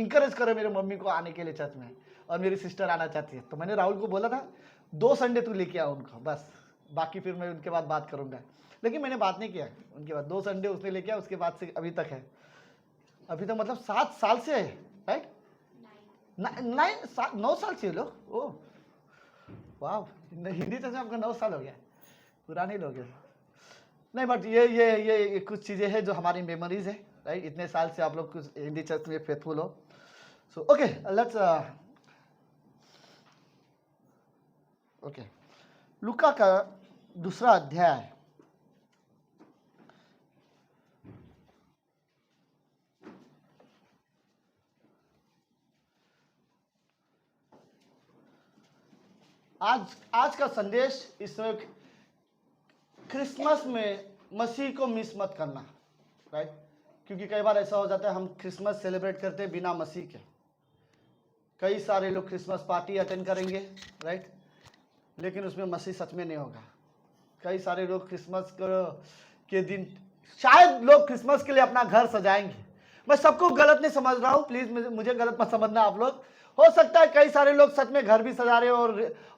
इंकरेज करो मेरे मम्मी को आने के लिए चर्च में, और मेरी सिस्टर आना चाहती है। तो मैंने राहुल को बोला था 2 संडे तू लेके आ उनको, बस बाकी फिर मैं उनके बाद बात करूंगा। लेकिन मैंने बात नहीं किया उनके बाद, 2 संडे उसने लेके आया, उसके बाद से अभी तक है, अभी तक मतलब 7 साल से है, राइट। 9 साल से लोग, ओ वाह, हिंदी चर्च में आपका 9 साल हो गया, पुराने लोग हैं। नहीं बट ये कुछ चीज़ें हैं जो हमारी मेमोरीज है, राइट। इतने साल से आप लोग कुछ हिंदी चर्च में फेथफुल हो। सो ओके, लेट्स ओके, लूका का 2 अध्याय, आज का संदेश इसमें क्रिसमस में मसीह को मिस मत करना, राइट। क्योंकि कई बार ऐसा हो जाता है हम क्रिसमस सेलिब्रेट करते हैं बिना मसीह के। कई सारे लोग क्रिसमस पार्टी अटेंड करेंगे, राइट, लेकिन उसमें मसीह सच में नहीं होगा। कई सारे लोग क्रिसमस के दिन शायद लोग क्रिसमस के लिए अपना घर सजाएंगे। मैं सबको गलत नहीं समझ रहा हूँ, प्लीज मुझे गलत मत समझना आप लोग। हो सकता है कई सारे लोग सच में घर भी सजा रहे हो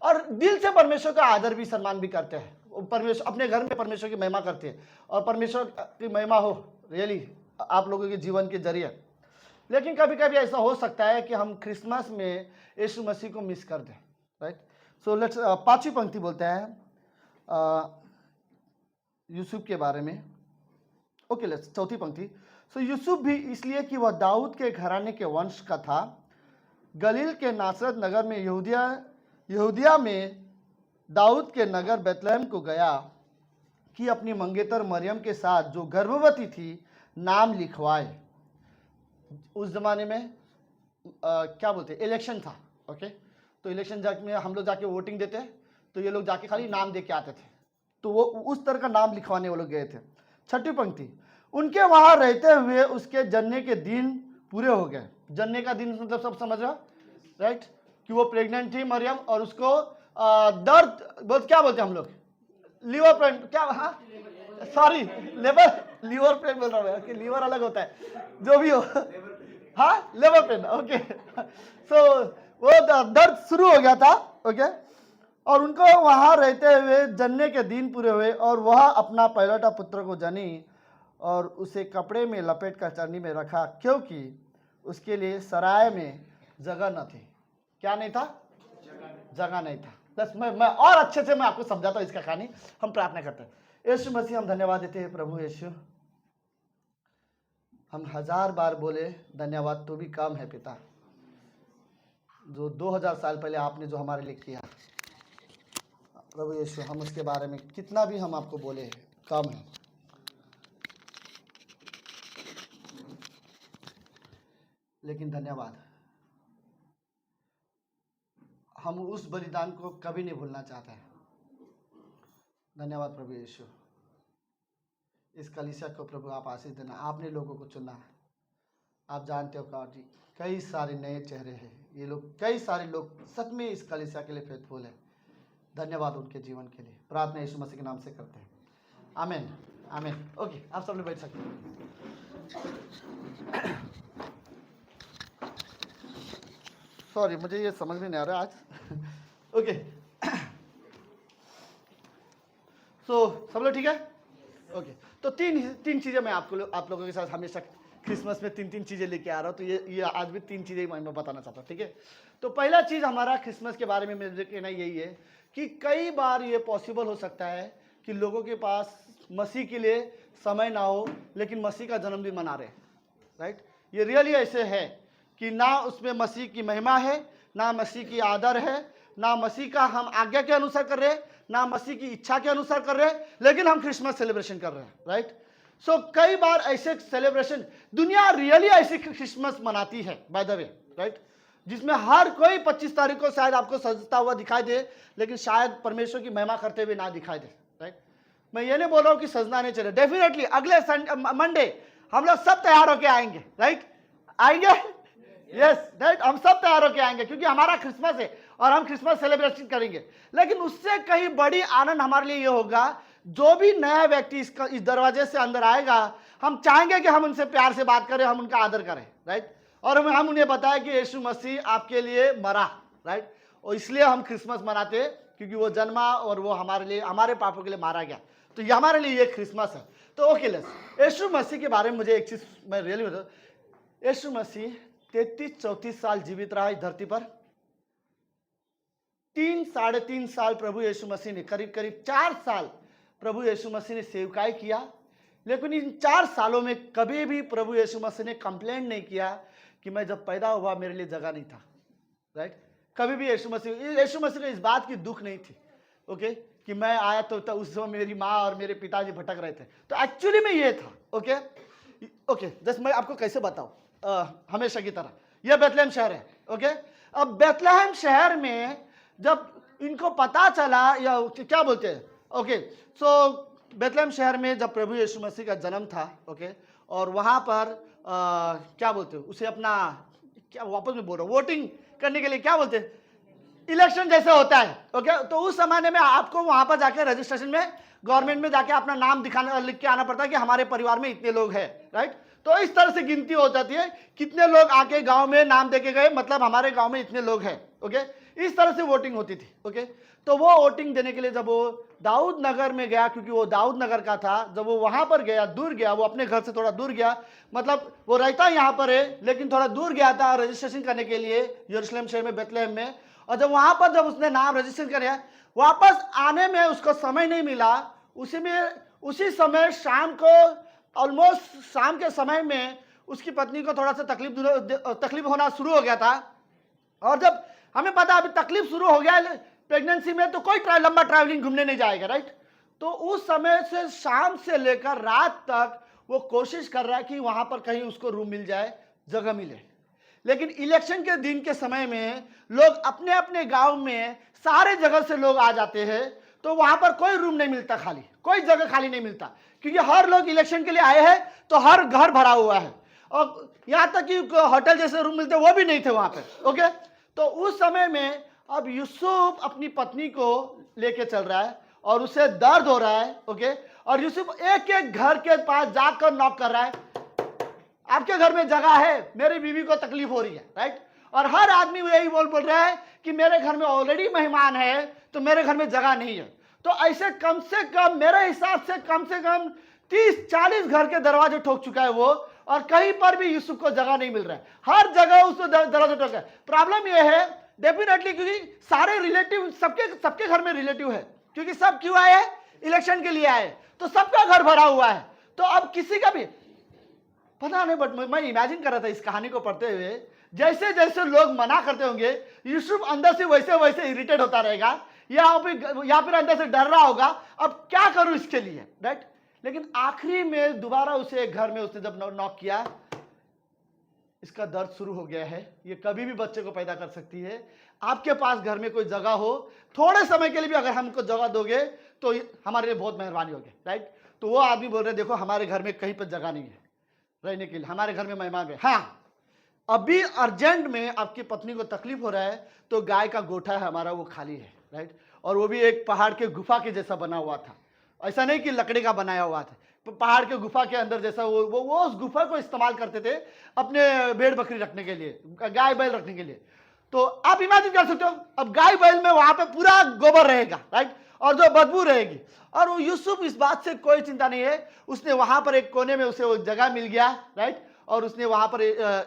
और दिल से परमेश्वर का आदर भी सम्मान भी करते हैं, परमेश्वर अपने घर में परमेश्वर की महिमा करते हैं, और परमेश्वर की महिमा हो रियली आप लोगों के जीवन के जरिए। लेकिन कभी कभी ऐसा हो सकता है कि हम क्रिसमस में यीशु मसीह को मिस कर दें, राइट। सो लेट्स 5वीं पंक्ति बोलते हैं यूसुफ के बारे में। ओके, लेट्स 4थी पंक्ति। सो यूसुफ भी इसलिए कि वह दाऊद के घराने के वंश का था, गलील के नासरत नगर में यहूदिया में दाऊद के नगर बैतलहम को गया कि अपनी मंगेतर मरियम के साथ जो गर्भवती थी नाम लिखवाए। उस जमाने में क्या बोलते हैं, इलेक्शन था, ओके। तो इलेक्शन में हम लोग जाके वोटिंग देते, तो ये लोग जाके खाली नाम दे के आते थे, तो वो उस तरह का नाम लिखवाने वो लोग गए थे। 6ठी पंक्ति, उनके वहां रहते हुए उसके जन्ने के दिन पूरे हो गए। जन्ने का दिन मतलब सब समझ रहा, राइट, कि वो प्रेग्नेंट थी मरियम और उसको दर्द क्या बोलते हैं हम लोग, लीवर पेन, क्या, हाँ सॉरी लीवर पेन बोल रहा हूँ, लीवर अलग होता है, जो भी हो, हाँ लेबर पेन, ओके। सो वो दर्द शुरू हो गया था, ओके। और उनको वहां रहते हुए जन्ने के दिन पूरे हुए और वह अपना पहलौठा पुत्र को जनी और उसे कपड़े में लपेट कर चरनी में रखा, क्योंकि उसके लिए सराय में जगह न थी। क्या नहीं था? जगह नहीं था। बस मैं और अच्छे से मैं आपको समझाता हूँ इसका कहानी। हम प्रार्थना करते हैं। यीशु मसीह, हम धन्यवाद देते हैं प्रभु यीशु, हम 1000 बार बोले धन्यवाद तो भी कम है पिता, जो 2000 साल पहले आपने जो हमारे लिए किया प्रभु यीशु, हम उसके बारे में कितना भी हम आपको बोले कम है। लेकिन धन्यवाद, हम उस बलिदान को कभी नहीं भूलना चाहते हैं। धन्यवाद प्रभु यीशु। इस कलीसिया को प्रभु आप आशीष देना। आपने लोगों को चुना है। आप जानते हो गॉड जी, कई सारे नए चेहरे हैं। ये लोग, कई सारे लोग सच में इस कलीसिया के लिए फेथफुल है। धन्यवाद उनके जीवन के लिए। प्रार्थना यीशु मसीह के नाम से करते हैं, आमीन आमीन। ओके, आप सब लोग बैठ सकते हैं। सॉरी, मुझे ये समझ में नहीं आ रहा आज। ओके, सो सब लोग ठीक है? ओके, तो तीन चीज़ें मैं आप लोगों के साथ हमेशा क्रिसमस में तीन चीज़ें लेके आ रहा हूँ। तो ये आज भी तीन चीज़ें मैं बताना चाहता हूँ, ठीक है? तो पहला चीज़ हमारा क्रिसमस के बारे में मुझे कहना यही है कि कई बार ये पॉसिबल हो सकता है कि लोगों के पास मसीह के लिए समय ना हो, लेकिन मसीह का जन्मदिन मना रहे हैं, राइट? ये रियली ऐसे है कि ना उसमें मसीह की महिमा है, ना मसीह की आदर है, ना मसीह का हम आज्ञा के अनुसार कर रहे हैं, ना मसीह की इच्छा के अनुसार कर रहे हैं, लेकिन हम क्रिसमस सेलिब्रेशन कर रहे हैं, राइट? सो कई बार ऐसे सेलिब्रेशन, दुनिया रियली ऐसी क्रिसमस मनाती है बाय द वे, राइट? जिसमें हर कोई 25 तारीख को शायद आपको सजता हुआ दिखाई दे, लेकिन शायद परमेश्वर की महिमा करते हुए ना दिखाई दे, राइट? मैं ये नहीं बोल रहा हूँ कि सजना नहीं चाहिए। डेफिनेटली अगले मंडे हम लोग सब तैयार होके आएंगे, राइट? आएंगे, यस, राइट? हम सब तैयार होके आएंगे क्योंकि हमारा क्रिसमस है और हम क्रिसमस सेलिब्रेशन करेंगे। लेकिन उससे कहीं बड़ी आनंद हमारे लिए ये होगा, जो भी नया व्यक्ति इस दरवाजे से अंदर आएगा, हम चाहेंगे कि हम उनसे प्यार से बात करें, हम उनका आदर करें, राइट? और हम उन्हें बताएं कि यीशु मसीह आपके लिए मरा, राइट? और इसलिए हम क्रिसमस मनाते हैं क्योंकि वो जन्मा और वो हमारे लिए, हमारे पापों के लिए मारा गया। तो ये हमारे लिए ये क्रिसमस है। तो ओके, लेट्स यीशु मसीह के बारे में मुझे एक चीज मैं रियली बताऊं। यीशु मसीह 33-34 साल जीवित रहा इस धरती पर। 3-3.5 साल प्रभु यीशु मसीह ने, करीब 4 साल प्रभु यीशु मसीह ने सेवकाई किया। लेकिन इन 4 सालों में कभी भी प्रभु यीशु मसीह ने कंप्लेंट नहीं किया कि मैं जब पैदा हुआ मेरे लिए जगह नहीं था, राइट? कभी भी यीशु मसीह को इस बात की दुख नहीं थी, ओके, कि मैं आया तो उस समय मेरी माँ और मेरे पिताजी भटक रहे थे। तो एक्चुअली में ये था, ओके, जस्ट मैं आपको कैसे बताऊं, हमेशा की तरह यह बेथलेहम शहर है, ओके? अब बेथलेहम शहर में जब इनको पता चला, या क्या बोलते हैं, ओके, सो बेथलेहम शहर में जब प्रभु यीशु मसीह का जन्म था, ओके, और वहां पर क्या बोलते हैं उसे, अपना क्या वापस में बोल रहा हूँ, वोटिंग करने के लिए क्या बोलते हैं, इलेक्शन जैसे होता है, ओके? तो उस जमाने में आपको वहां पर जाके रजिस्ट्रेशन में, गवर्नमेंट में जाके अपना नाम दिखाना, लिख के आना पड़ता है कि हमारे परिवार में इतने लोग हैं, राइट? तो इस तरह से गिनती हो जाती है, कितने लोग आके गांव में नाम देके गए, मतलब हमारे गांव में इतने लोग हैं, ओके? इस तरह से वोटिंग होती थी, ओके? तो वो वोटिंग देने के लिए जब वो दाऊद नगर में गया, क्योंकि वो दाऊद नगर का था, जब वो वहां पर गया, दूर गया, वो अपने घर से थोड़ा दूर गया, मतलब वो रहता यहाँ पर है लेकिन थोड़ा दूर गया था रजिस्ट्रेशन करने के लिए यरूशलेम शहर में, बेथलेहम में। और जब वहां पर जब उसने नाम रजिस्ट्रेशन किया, वापस आने में उसको समय नहीं मिला। उसी समय शाम को, ऑलमोस्ट शाम के समय में उसकी पत्नी को थोड़ा सा तकलीफ होना शुरू हो गया था। और जब हमें पता अभी तकलीफ शुरू हो गया प्रेगनेंसी में, तो कोई लंबा ट्रैवलिंग घूमने नहीं जाएगा, राइट? तो उस समय से शाम से लेकर रात तक वो कोशिश कर रहा है कि वहां पर कहीं उसको रूम मिल जाए, जगह मिले। लेकिन इलेक्शन के दिन के समय में लोग अपने अपने गांव में सारे जगह से लोग आ जाते हैं, तो वहां पर कोई रूम नहीं मिलता, खाली कोई जगह खाली नहीं मिलता, क्योंकि हर लोग इलेक्शन के लिए आए हैं, तो हर घर भरा हुआ है। और यहां तक कि होटल जैसे रूम मिलते वो भी नहीं थे वहां पे, ओके? तो उस समय में अब यूसुफ अपनी पत्नी को लेके चल रहा है और उसे दर्द हो रहा है, ओके? और यूसुफ एक एक घर के पास जाकर नॉक कर रहा है, आपके घर में जगह है, मेरी बीवी को तकलीफ हो रही है, राइट? और हर आदमी यही बोल रहा है कि मेरे घर में ऑलरेडी मेहमान है, तो मेरे घर में जगह नहीं है। तो ऐसे कम से कम, मेरे हिसाब से कम 30-40 घर के दरवाजे ठोक चुका है वो, और कहीं पर भी यूसुफ को जगह नहीं मिल रहा है। हर जगह उसको दरवाजा ठोका है। प्रॉब्लम यह है डेफिनेटली, क्योंकि सारे रिलेटिव, सबके घर में रिलेटिव है, क्योंकि सब क्यों आए, इलेक्शन के लिए आए, तो सबका घर भरा हुआ है। तो अब किसी का भी पता नहीं, बट मैं इमेजिन कर रहा था इस कहानी को पढ़ते हुए, जैसे जैसे लोग मना करते होंगे, यूसुफ अंदर से वैसे वैसे इरिटेट होता रहेगा, या फिर अंदर से डर रहा होगा, अब क्या करूं इसके लिए, राइट? लेकिन आखिरी में दोबारा उसे एक घर में उसने जब नॉक किया, इसका दर्द शुरू हो गया है। ये कभी भी बच्चे को पैदा कर सकती है। आपके पास घर में कोई जगह हो, थोड़े समय के लिए भी अगर हमको जगह दोगे तो हमारे लिए बहुत मेहरबानी होगी, राइट। तो वो आदमी बोल रहे देखो हमारे घर में कहीं पर जगह नहीं है रहने के लिए, हमारे घर में मेहमान है। हाँ, अभी अर्जेंट में आपकी पत्नी को तकलीफ हो रहा है तो गाय का गोठा है हमारा, वो खाली है, राइट। और वो भी एक पहाड़ के गुफा के जैसा बना हुआ था, ऐसा नहीं कि लकड़ी का बनाया हुआ था, पहाड़ के गुफा के अंदर जैसा वो उस गुफा को इस्तेमाल करते थे अपने भेड़ बकरी रखने के लिए, गाय बैल रखने के लिए। तो आप इमेजिन कर सकते हो, अब गाय बैल में वहां पे पूरा गोबर रहेगा, राइट, और जो बदबू रहेगी। और वो यूसुफ इस बात से कोई चिंता नहीं है, उसने वहां पर एक कोने में उसे वो जगह मिल गया, राइट, और उसने वहां पर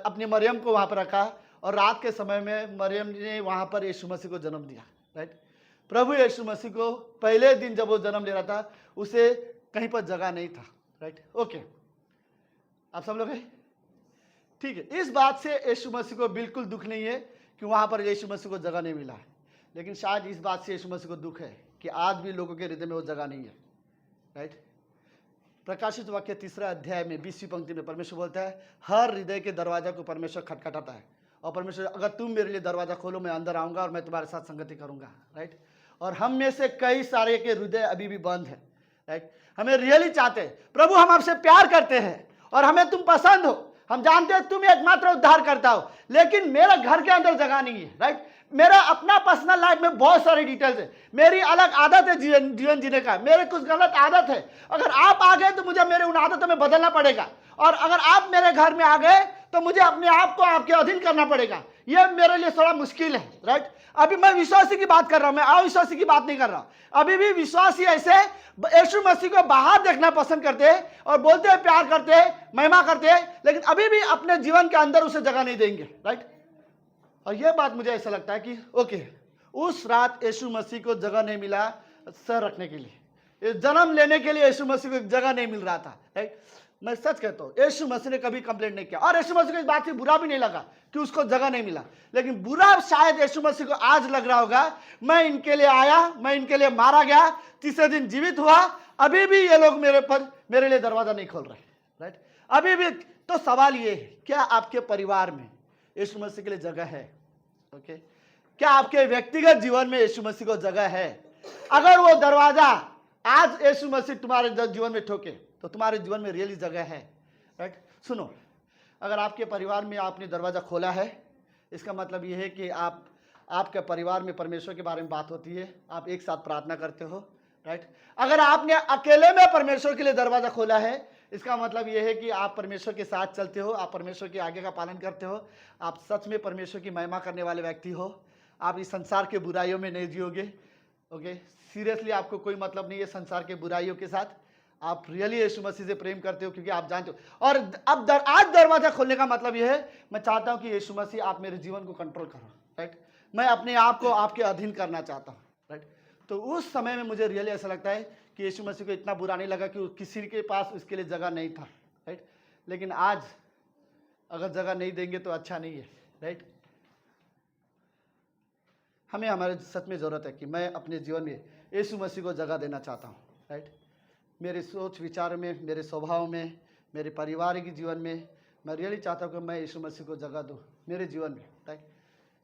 अपनी मरियम को वहां पर रखा, और रात के समय में मरियम ने वहां पर यीशु मसीह को जन्म दिया, राइट। प्रभु यीशु मसीह को पहले दिन जब वो जन्म ले रहा था उसे कहीं पर जगह नहीं था, राइट। ओके, आप सब लोग हैं, ठीक है। इस बात से यीशु मसीह को बिल्कुल दुख नहीं है कि वहां पर यीशु मसीह को जगह नहीं मिला है, लेकिन शायद इस बात से यीशु मसीह को दुख है कि आज भी लोगों के हृदय में वो जगह नहीं है, राइट। प्रकाशित वाक्य 3 अध्याय में 20वीं पंक्ति में परमेश्वर बोलता है, हर हृदय के दरवाजा को परमेश्वर खटखटाता है, और परमेश्वर अगर तुम मेरे लिए दरवाजा खोलो मैं अंदर आऊंगा और मैं तुम्हारे साथ संगति करूंगा, राइट। और हम में से कई सारे के हृदय अभी भी बंद है, राइट। हमें रियली चाहते हैं प्रभु, हम आपसे प्यार करते हैं और हमें तुम पसंद हो, हम जानते हैं तुम एकमात्र उद्धार करता हो, लेकिन मेरा घर के अंदर जगह नहीं है, राइट। मेरा अपना पर्सनल लाइफ में बहुत सारी डिटेल्स है, मेरी अलग आदत है जीवन जीने का, मेरे कुछ गलत आदत है। अगर आप आ गए तो मुझे मेरे उन आदतों में बदलना पड़ेगा, और अगर आप मेरे घर में आ गए तो मुझे अपने आप को आपके अधीन करना पड़ेगा। यह मेरे लिए थोड़ा मुश्किल है, राइट। अभी मैं विश्वासी की बात कर रहा हूं, मैं अविश्वासी की बात नहीं कर रहा। अभी भी विश्वासी ऐसे यीशु मसीह को बाहर देखना पसंद करते हैं और बोलते हैं प्यार करते हैं, महिमा करते हैं, लेकिन अभी भी अपने जीवन के अंदर उसे जगह नहीं देंगे, राइट। और यह बात मुझे ऐसा लगता है कि ओके, उस रात यीशु मसीह को जगह नहीं मिला सर रखने के लिए, जन्म लेने के लिए यीशु मसीह को जगह नहीं मिल रहा था, राइट। मैं सच कहता हूं, यीशु मसीह ने कभी कंप्लेंट नहीं किया, और यीशु मसीह को इस बात से बुरा भी नहीं लगा कि उसको जगह नहीं मिला। लेकिन बुरा शायद यीशु मसीह को आज लग रहा होगा, मैं इनके लिए आया, मैं इनके लिए मारा गया, तीसरे दिन जीवित हुआ, अभी भी ये लोग मेरे लिए दरवाजा नहीं खोल रहे, राइट। अभी भी तो सवाल ये है, क्या आपके परिवार में यीशु मसीह के लिए जगह है? ओके, क्या आपके व्यक्तिगत जीवन में यीशु मसीह को जगह है? अगर वो दरवाजा आज यीशु मसीह तुम्हारे जीवन में ठोके तो तुम्हारे जीवन में रियली जगह है, राइट। सुनो, अगर आपके परिवार में आपने दरवाजा खोला है, इसका मतलब यह है कि आपके परिवार में परमेश्वर के बारे में बात होती है, आप एक साथ प्रार्थना करते हो, राइट। अगर आपने अकेले में परमेश्वर के लिए दरवाजा खोला है, इसका मतलब यह है कि आप परमेश्वर के साथ चलते हो, आप परमेश्वर के आगे का पालन करते हो, आप सच में परमेश्वर की महिमा करने वाले व्यक्ति हो, आप इस संसार के बुराइयों में नहीं जियोगे। ओके, सीरियसली आपको कोई मतलब नहीं है संसार के बुराइयों के साथ, आप रियली यीशु मसीह से प्रेम करते हो क्योंकि आप जानते हो। और अब आज दरवाजा खोलने का मतलब यह है, मैं चाहता हूं कि यीशु मसीह आप मेरे जीवन को कंट्रोल करो, राइट। मैं अपने आप को आपके अधीन करना चाहता हूं, राइट। तो उस समय में मुझे रियली ऐसा लगता है कि यीशु मसीह को इतना बुरा नहीं लगा कि किसी के पास उसके लिए जगह नहीं था, राइट। लेकिन आज अगर जगह नहीं देंगे तो अच्छा नहीं है, राइट। हमें हमारे सच में जरूरत है कि मैं अपने जीवन में यीशु मसीह को जगह देना चाहता हूँ, राइट। मेरे सोच विचार में, मेरे स्वभाव में, मेरे पारिवारिक जीवन में मैं रियली चाहता हूँ कि मैं यीशु मसीह को जगह दूँ मेरे जीवन में, राइट।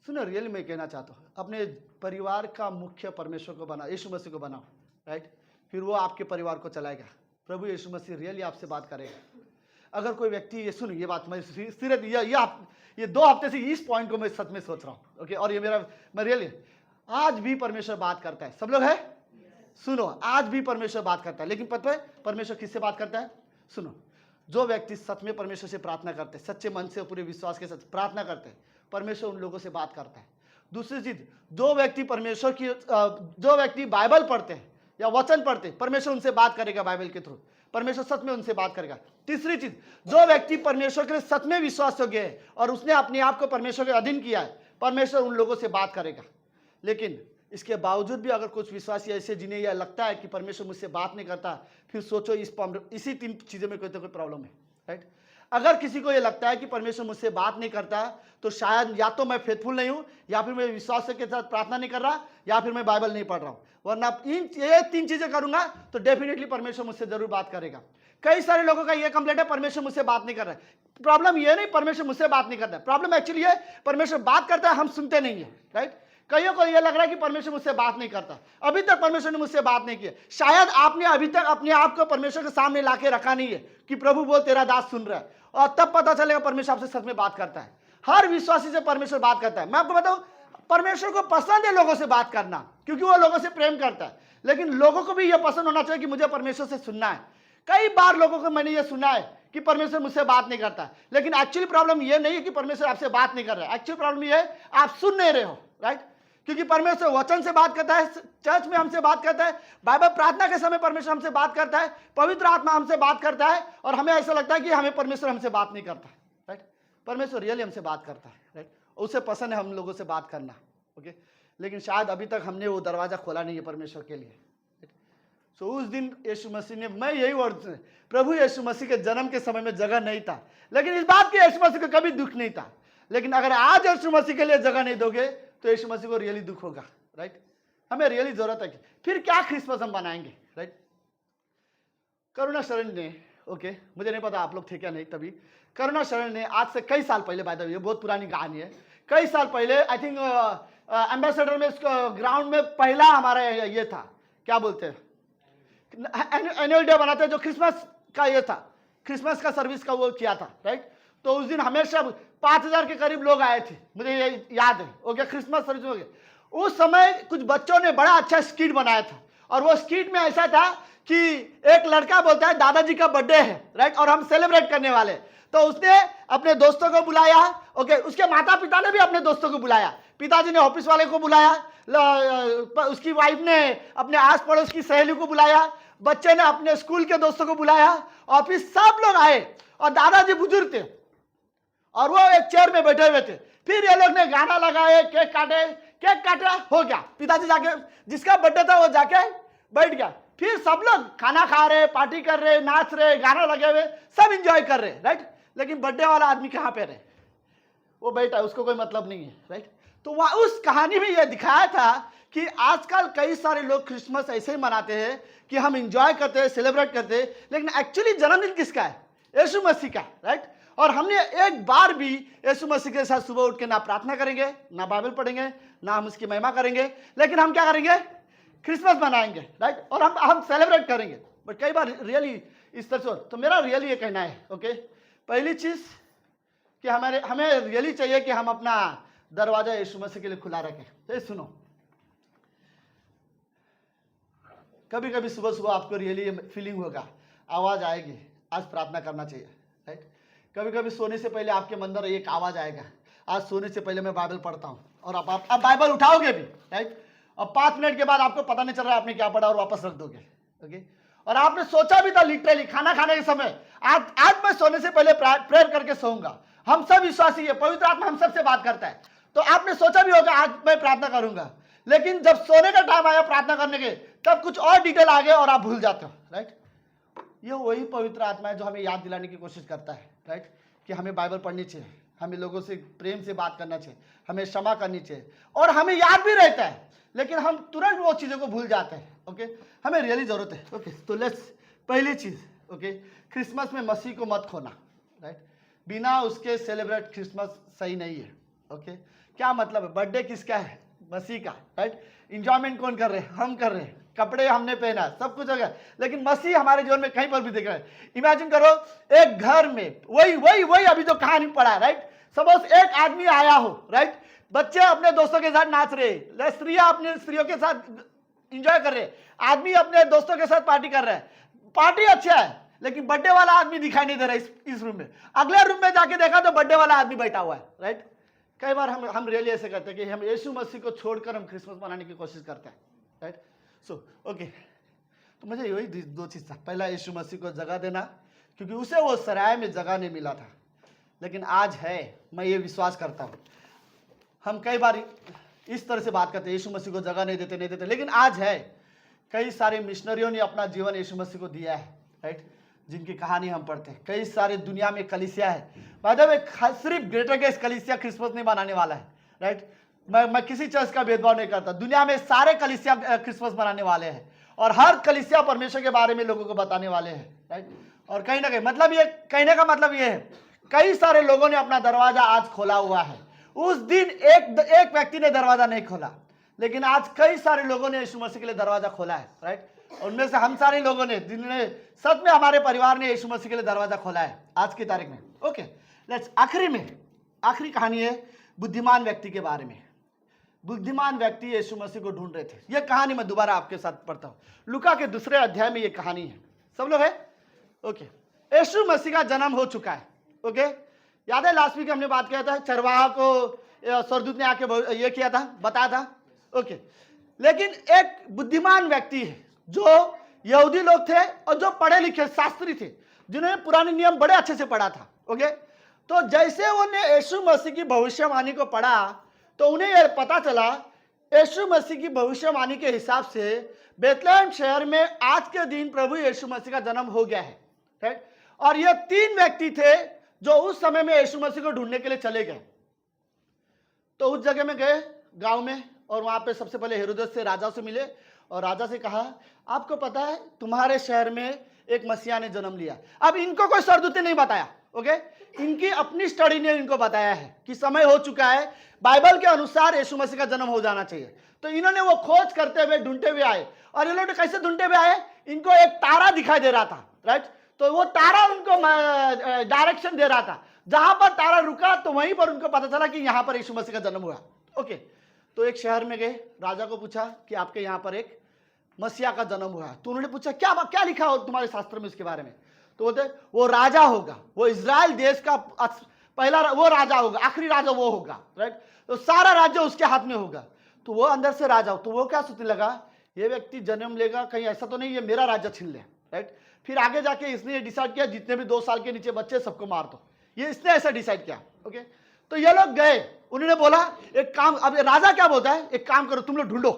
सुनो, रियली मैं कहना चाहता हूँ, अपने परिवार का मुख्य परमेश्वर को बनाओ, यीशु मसीह को बनाओ, राइट। फिर वो आपके परिवार को चलाएगा। प्रभु यीशु मसीह रियली आपसे बात करेगा। अगर कोई व्यक्ति ये सुन, ये बात मैं सिर्फ ये 2 हफ्ते से इस पॉइंट को मैं सच में सोच रहा हूँ, ओके। और ये मैं रियली आज भी परमेश्वर बात करता है, सब लोग है, सुनो, आज भी परमेश्वर बात करता है। लेकिन पता है परमेश्वर किससे बात करता है? सुनो, जो व्यक्ति सच में परमेश्वर से प्रार्थना करते हैं, सच्चे मन से पूरे विश्वास के साथ प्रार्थना करते हैं, परमेश्वर उन लोगों से बात करता है। दूसरी चीज, जो व्यक्ति बाइबल पढ़ते हैं या वचन पढ़ते हैं, परमेश्वर उनसे बात करेगा बाइबल के थ्रू, परमेश्वर सच में उनसे बात करेगा। तीसरी चीज, जो व्यक्ति परमेश्वर के लिए सच में विश्वास योग्य है और उसने अपने आप को परमेश्वर के अधीन किया है, परमेश्वर उन लोगों से बात करेगा। लेकिन इसके बावजूद भी अगर कुछ विश्वासी ऐसे जिन्हें यह लगता है कि परमेश्वर मुझसे बात नहीं करता, फिर सोचो इसी 3 चीजों में कोई तो कोई प्रॉब्लम है, राइट। अगर किसी को यह लगता है कि परमेश्वर मुझसे बात नहीं करता, तो शायद या तो मैं फेथफुल नहीं हूं, या फिर मैं विश्वास के साथ प्रार्थना नहीं कर रहा, या फिर मैं बाइबल नहीं पढ़ रहा हूं। वरना ये 3 चीजें करूंगा तो डेफिनेटली परमेश्वर मुझसे जरूर बात करेगा। कई सारे लोगों का ये कंप्लेंट है, परमेश्वर मुझसे बात नहीं कर रहा है। प्रॉब्लम ये नहीं परमेश्वर मुझसे बात नहीं करता है, प्रॉब्लम एक्चुअली ये परमेश्वर बात करता है, हम सुनते नहीं है, राइट। कईयों को ये लग रहा है कि परमेश्वर मुझसे बात नहीं करता, अभी तक परमेश्वर ने मुझसे बात नहीं की। शायद आपने अभी तक अपने आप को परमेश्वर के सामने लाके रखा नहीं है कि प्रभु बोल तेरा दास सुन रहा है, और तब पता चलेगा परमेश्वर आपसे सच में बात करता है। हर विश्वासी से परमेश्वर बात करता है। मैं आपको बताऊं, परमेश्वर को पसंद है लोगों से बात करना, क्योंकि वो लोगों से प्रेम करता है। लेकिन लोगों को भी यह पसंद होना चाहिए कि मुझे परमेश्वर से सुनना है। कई बार लोगों को मैंने ये सुना है कि परमेश्वर मुझसे बात नहीं करता, लेकिन एक्चुअली प्रॉब्लम ये नहीं है कि परमेश्वर आपसे बात नहीं कर रहा है, एक्चुअली प्रॉब्लम ये है आप सुन नहीं रहे हो, राइट। क्योंकि परमेश्वर वचन से बात करता है, चर्च में हमसे बात करता है, बाइबल प्रार्थना के समय परमेश्वर हमसे बात करता है, पवित्र आत्मा हमसे बात करता है, और हमें ऐसा लगता है कि हमें परमेश्वर हमसे बात नहीं करता, राइट। परमेश्वर रियली हमसे बात करता है, राइट। उसे पसंद है हम लोगों से बात करना, ओके। लेकिन शायद अभी तक हमने वो दरवाजा खोला नहीं है परमेश्वर के लिए। सो उस दिन यीशु मसीह ने, मैं यही वर्ड, प्रभु यीशु मसीह के जन्म के समय में जगह नहीं था, लेकिन इस बात की यीशु मसीह को कभी दुख नहीं था। लेकिन अगर आज यीशु मसीह के लिए जगह नहीं दोगे तो यीशु मसीह को रियली दुख होगा, राइट। हमें रियली जरूरत है कि फिर क्या क्रिसमस हम बनाएंगे, राइट। करुणा शरण ने, ओके, मुझे नहीं पता आप लोग थे क्या नहीं, तभी करुणा शरण ने आज से कई साल पहले, बाय द वे ये बहुत पुरानी कहानी है, कई साल पहले, आई थिंक एम्बेसडर में ग्राउंड में पहला हमारा ये था, क्या बोलते हैं, एनुअल डे बनाते हैं, जो क्रिसमस का ये था, क्रिसमस का सर्विस का वो किया था, राइट। तो उस दिन हमेशा 5000 के करीब लोग आए थे, मुझे ये याद है, हो गया क्रिसमस सर्विस हो गया। उस समय कुछ बच्चों ने बड़ा अच्छा स्किट बनाया था, और वो स्किट में ऐसा था कि एक लड़का बोलता है दादाजी का बर्थडे है, राइट, और हम सेलिब्रेट करने वाले। तो उसने अपने दोस्तों को बुलाया, ओके, उसके माता पिता ने भी अपने दोस्तों को बुलाया, पिताजी ने ऑफिस वाले को बुलाया, उसकी वाइफ ने अपने आस पड़ोस की सहेली को बुलाया, बच्चे ने अपने स्कूल के दोस्तों को बुलाया, और फिर सब लोग आए, और दादाजी बुजुर्ग थे और वो एक चेयर में बैठे हुए थे। फिर ये लोग ने गाना लगाए, केक काटे, केक काटा, हो गया, पिताजी जाके जिसका बर्थडे था वो जाके बैठ गया। फिर सब लोग खाना खा रहे, पार्टी कर रहे, नाच रहे, गाना लगे हुए, सब इंजॉय कर रहे, राइट। लेकिन बर्थडे वाला आदमी कहाँ पे रहे, वो बैठा, उसको कोई मतलब नहीं है, राइट। तो वह उस कहानी में यह दिखाया था कि आजकल कई सारे लोग क्रिसमस ऐसे ही मनाते हैं कि हम इंजॉय करते हैं, सेलिब्रेट करते हैं, लेकिन एक्चुअली जन्मदिन किसका है, यीशु मसीह का, राइट। और हमने एक बार भी यीशु मसीह के साथ सुबह उठ के ना प्रार्थना करेंगे, ना बाइबल पढ़ेंगे, ना हम उसकी महिमा करेंगे, लेकिन हम क्या करेंगे, क्रिसमस मनाएंगे, राइट, और हम सेलिब्रेट करेंगे। बट कई बार रियली इस तरह से, तो मेरा रियली ये कहना है, ओके, पहली चीज कि हमें रियली चाहिए कि हम अपना दरवाजा यीशु मसीह के लिए खुला रखें। तो सुनो, कभी कभी सुबह सुबह आपको रियली फीलिंग होगा, आवाज आएगी, आज प्रार्थना करना चाहिए, राइट। कभी कभी सोने से पहले आपके अंदर एक आवाज आएगा, आज सोने से पहले मैं बाइबल पढ़ता हूँ, और आप बाइबल उठाओगे भी, राइट, और 5 मिनट के बाद आपको पता नहीं चल रहा है आपने क्या पढ़ा, और वापस रख दोगे, ओके। और आपने सोचा भी था लिटरली खाना खाने के समय, आज मैं सोने से पहले प्रेयर करके सोऊंगा। हम सब विश्वासी है, पवित्र आत्मा हम सब से बात करता है, तो आपने सोचा भी होगा आज मैं प्रार्थना करूंगा, लेकिन जब सोने का टाइम आया प्रार्थना करने के, तब कुछ और डिटेल आ गए और आप भूल जाते हो, राइट। ये वही पवित्र आत्मा है जो हमें याद दिलाने की कोशिश करता है, राइट, कि हमें बाइबल पढ़नी चाहिए, हमें लोगों से प्रेम से बात करना चाहिए, हमें क्षमा करनी चाहिए, और हमें याद भी रहता है, लेकिन हम तुरंत वो चीज़ों को भूल जाते हैं, ओके। हमें रियली जरूरत है, ओके। तो लेट्स, पहली चीज़, ओके, क्रिसमस में मसीह को मत खोना, राइट। बिना उसके सेलिब्रेट क्रिसमस सही नहीं है, ओके। क्या मतलब है, बर्थडे किसका है, मसीह का, राइट। इंजॉयमेंट कौन कर रहे हैं, हम कर रहे हैं, कपड़े हमने पहना, सब कुछ हो गया, लेकिन मसीह हमारे जीवन में कहीं पर भी दिख रहा है। इमेजिन करो एक घर में वही अभी जो कहानी पढ़ा है, राइट। सपोज एक आदमी आया हो, राइट, बच्चे अपने दोस्तों के साथ नाच रहे, स्त्रियां अपने स्त्रियों के साथ इंजॉय कर रहे, आदमी अपने दोस्तों के साथ पार्टी कर रहे हैं, पार्टी अच्छा है, लेकिन बर्थडे वाला आदमी दिखाई नहीं दे रहा इस रूम में। अगले रूम में जाके देखा तो बर्थडे वाला आदमी बैठा हुआ है, राइट। कई बार हम रियली ऐसे करते हैं कि हम यीशु मसीह को छोड़कर हम क्रिसमस मनाने की कोशिश करते हैं, राइट। सो ओके, तो मुझे यही 2 चीज़ था, पहला यीशु मसीह को जगह देना, क्योंकि उसे वो सराय में जगह नहीं मिला था, लेकिन आज है। मैं ये विश्वास करता हूँ, हम कई बार इस तरह से बात करते हैं, यीशु मसीह को जगह नहीं देते, लेकिन आज है। कई सारे मिशनरियों ने अपना जीवन यीशु मसीह को दिया है, राइट, जिनकी कहानी हम पढ़ते हैं। कई सारे दुनिया में कलीसिया है, मतलब सिर्फ ग्रेटर गेस्ट कलीसिया क्रिसमस नहीं मनाने वाला है, राइट। मैं किसी चर्च का भेदभाव नहीं करता, दुनिया में सारे कलीसिया क्रिसमस मनाने वाले हैं, और हर कलीसिया परमेश्वर के बारे में लोगों को बताने वाले हैं, राइट। और कहीं ना कहीं मतलब ये कहने का मतलब ये है, कई सारे लोगों ने अपना दरवाजा आज खोला हुआ है। उस दिन एक व्यक्ति ने दरवाजा नहीं खोला, लेकिन आज कई सारे लोगों ने यीशु मसीह के लिए दरवाजा खोला है, राइट। उनमें से हम सारे लोगों ने, जिन्होंने सच में हमारे परिवार ने यीशु मसीह के लिए दरवाजा खोला है आज की तारीख में। ओके, लेट्स आखिरी कहानी है बुद्धिमान व्यक्ति के बारे में। बुद्धिमान व्यक्ति यीशु मसीह को ढूंढ रहे थे। यह कहानी मैं दोबारा आपके साथ पढ़ता हूं। लूका के 2 अध्याय में यह कहानी है। सब लोग है? ओके, यीशु मसीह का जन्म हो चुका है। ओके, याद है लास्ट वीक हमने बात किया था, चरवाहा को स्वर्गदूत ने आके ये किया था, बताया था। ओके, लेकिन एक बुद्धिमान व्यक्ति है जो यहूदी लोग थे और जो पढ़े लिखे शास्त्री थे, जिन्होंने पुराने नियम बड़े अच्छे से पढ़ा था। ओके, तो जैसे उन्हें यीशु मसीह की भविष्यवाणी को पढ़ा तो उन्हें यह पता चला यीशु मसीह की भविष्यवाणी के हिसाब से बेथलेहम शहर में आज के दिन प्रभु यीशु मसीह का जन्म हो गया है, राइट। और ये 3 व्यक्ति थे जो उस समय में यीशु मसीह को ढूंढने के लिए चले गए। तो उस जगह में गए गांव में, और वहां पे सबसे पहले हेरोदेस से, राजा से मिले और राजा से कहा, आपको पता है तुम्हारे शहर में एक मसीहा ने जन्म लिया। अब इनको कोई स्वर्गदूत ने नहीं बताया। ओके, इनकी अपनी स्टडी ने इनको बताया है कि समय हो चुका है, बाइबल के अनुसार यीशु मसीह का जन्म हो जाना चाहिए। तो इन्होंने वो खोज करते हुए, ढूंढते हुए आए। और ये लोग कैसे ढूंढते हुए आए? इनको एक तारा दिखाई दे रहा था, राइट। तो वो तारा उनको डायरेक्शन दे रहा था। जहां पर तारा रुका तो वहीं पर उनको पता चला कि यहां पर यीशु मसीह का जन्म हुआ। ओके, तो एक शहर में गए, राजा को पूछा कि आपके यहाँ पर एक मसीहा का जन्म हुआ है। तो उन्होंने पूछा क्या लिखा हो तुम्हारे शास्त्र में इसके बारे में? तो बोलते वो राजा होगा, वो इजराइल देश का पहला वो राजा होगा, आखिरी राजा वो होगा, राइट। तो सारा राज्य उसके हाथ में होगा। तो वो अंदर से राजा हो, तो वो क्या सोचने लगा, ये व्यक्ति जन्म लेगा, कहीं ऐसा तो नहीं ये मेरा राज्य छीन ले, राइट। फिर आगे जाके इसने डिसाइड किया जितने भी 2 साल के नीचे बच्चे सबको मार दो, ये इसने ऐसा डिसाइड किया। ओके, तो ये लोग गए, उन्होंने बोला एक काम, अब राजा क्या बोलता है, एक काम करो तुम लोग ढूंढो,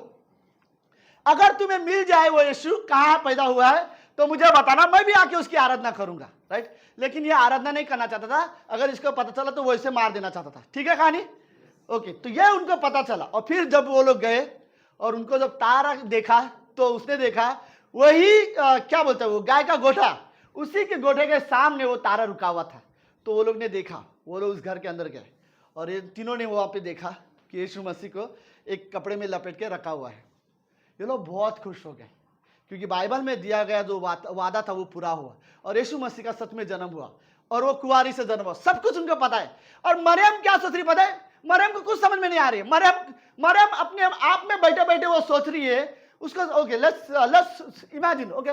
अगर तुम्हें मिल जाए वो यीशु कहाँ पैदा हुआ है तो मुझे बताना, मैं भी आके उसकी आराधना करूंगा, राइट। लेकिन ये आराधना नहीं करना चाहता था, अगर इसको पता चला तो वो इसे मार देना चाहता था। ठीक है कहानी? ओके, तो ये उनको पता चला। और फिर जब वो लोग गए और उनको जब तारा देखा तो उसने देखा वही क्या बोलते हैं वो गाय का गोठा, उसी के गोठे के सामने वो तारा रुका हुआ था। तो वो लोग ने देखा, वो लोग उस घर के अंदर गए और ये तीनों ने वहां पे देखा कि यीशु मसीह को एक कपड़े में लपेट के रखा हुआ है। ये लोग बहुत खुश हो गए क्योंकि बाइबल में दिया गया जो वादा था वो पूरा हुआ और यीशु मसीह का सच में जन्म हुआ और वो कुंवारी से जन्म हुआ, सब कुछ उनको पता है। और मरियम क्या सोच रही पता है? मरियम को कुछ समझ में नहीं आ रही है। मरियम अपने आप में बैठे बैठे वो सोच रही है उसको। Okay, let's imagine. Okay,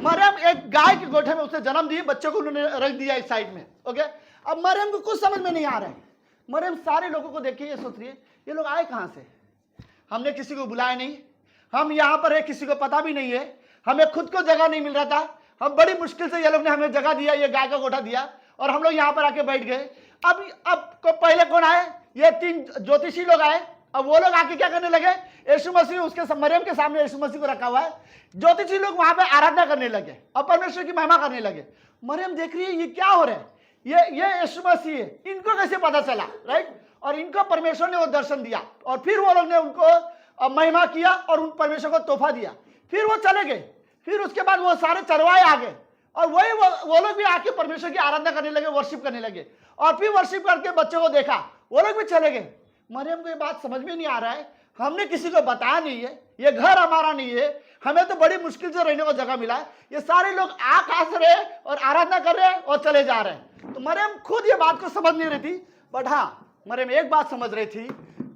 Mariam एक गाय के गोठे में उसने जन्म दिया, बच्चे को उन्होंने रख दिया एक साइड में। ओके, अब मरियम को कुछ समझ में नहीं आ रहा है। मरियम सारे लोगों को देख के ये सोच रही है ये लोग आए कहां से, हमने किसी को बुलाया नहीं, हम यहाँ पर है किसी को पता भी नहीं है, हमें खुद को जगह नहीं मिल रहा था, हम बड़ी मुश्किल से ये लोग ने हमें जगह दिया, ये गाय का गोठा दिया और हम लोग यहाँ पर आके बैठ गए। अब पहले कौन आए? ये 3 ज्योतिषी लोग आए। अब वो लोग आके क्या करने लगे? यीशु मसीह उसके मरियम के सामने यीशु मसीह को रखा हुआ है, ज्योतिषी लोग वहां पे आराधना करने लगे और परमेश्वर की महिमा करने लगे। मरियम देख रही है ये क्या हो रहा है, ये यीशु मसीह है, इनको कैसे पता चला, राइट। और इनको परमेश्वर ने वो दर्शन दिया और फिर वो लोग ने उनको महिमा किया और उन परमेश्वर को तोहफा दिया। फिर वो चले गए। फिर उसके बाद वो सारे चरवाहे आ गए और वही वो लोग भी आके परमेश्वर की आराधना करने लगे, वर्शिप करने लगे। और फिर वर्शिप करके बच्चों को देखा, वो लोग भी चले गए। मरियम को ये बात समझ में नहीं आ रहा है, हमने किसी को बताया नहीं है, ये घर हमारा नहीं है, हमें तो बड़ी मुश्किल से रहने को जगह मिला है, ये सारे लोग आकाश रहे और आराधना कर रहे हैं और चले जा रहे हैं। तो मरियम खुद ये बात को समझ नहीं रही थी, बट हाँ मरियम एक बात समझ रही थी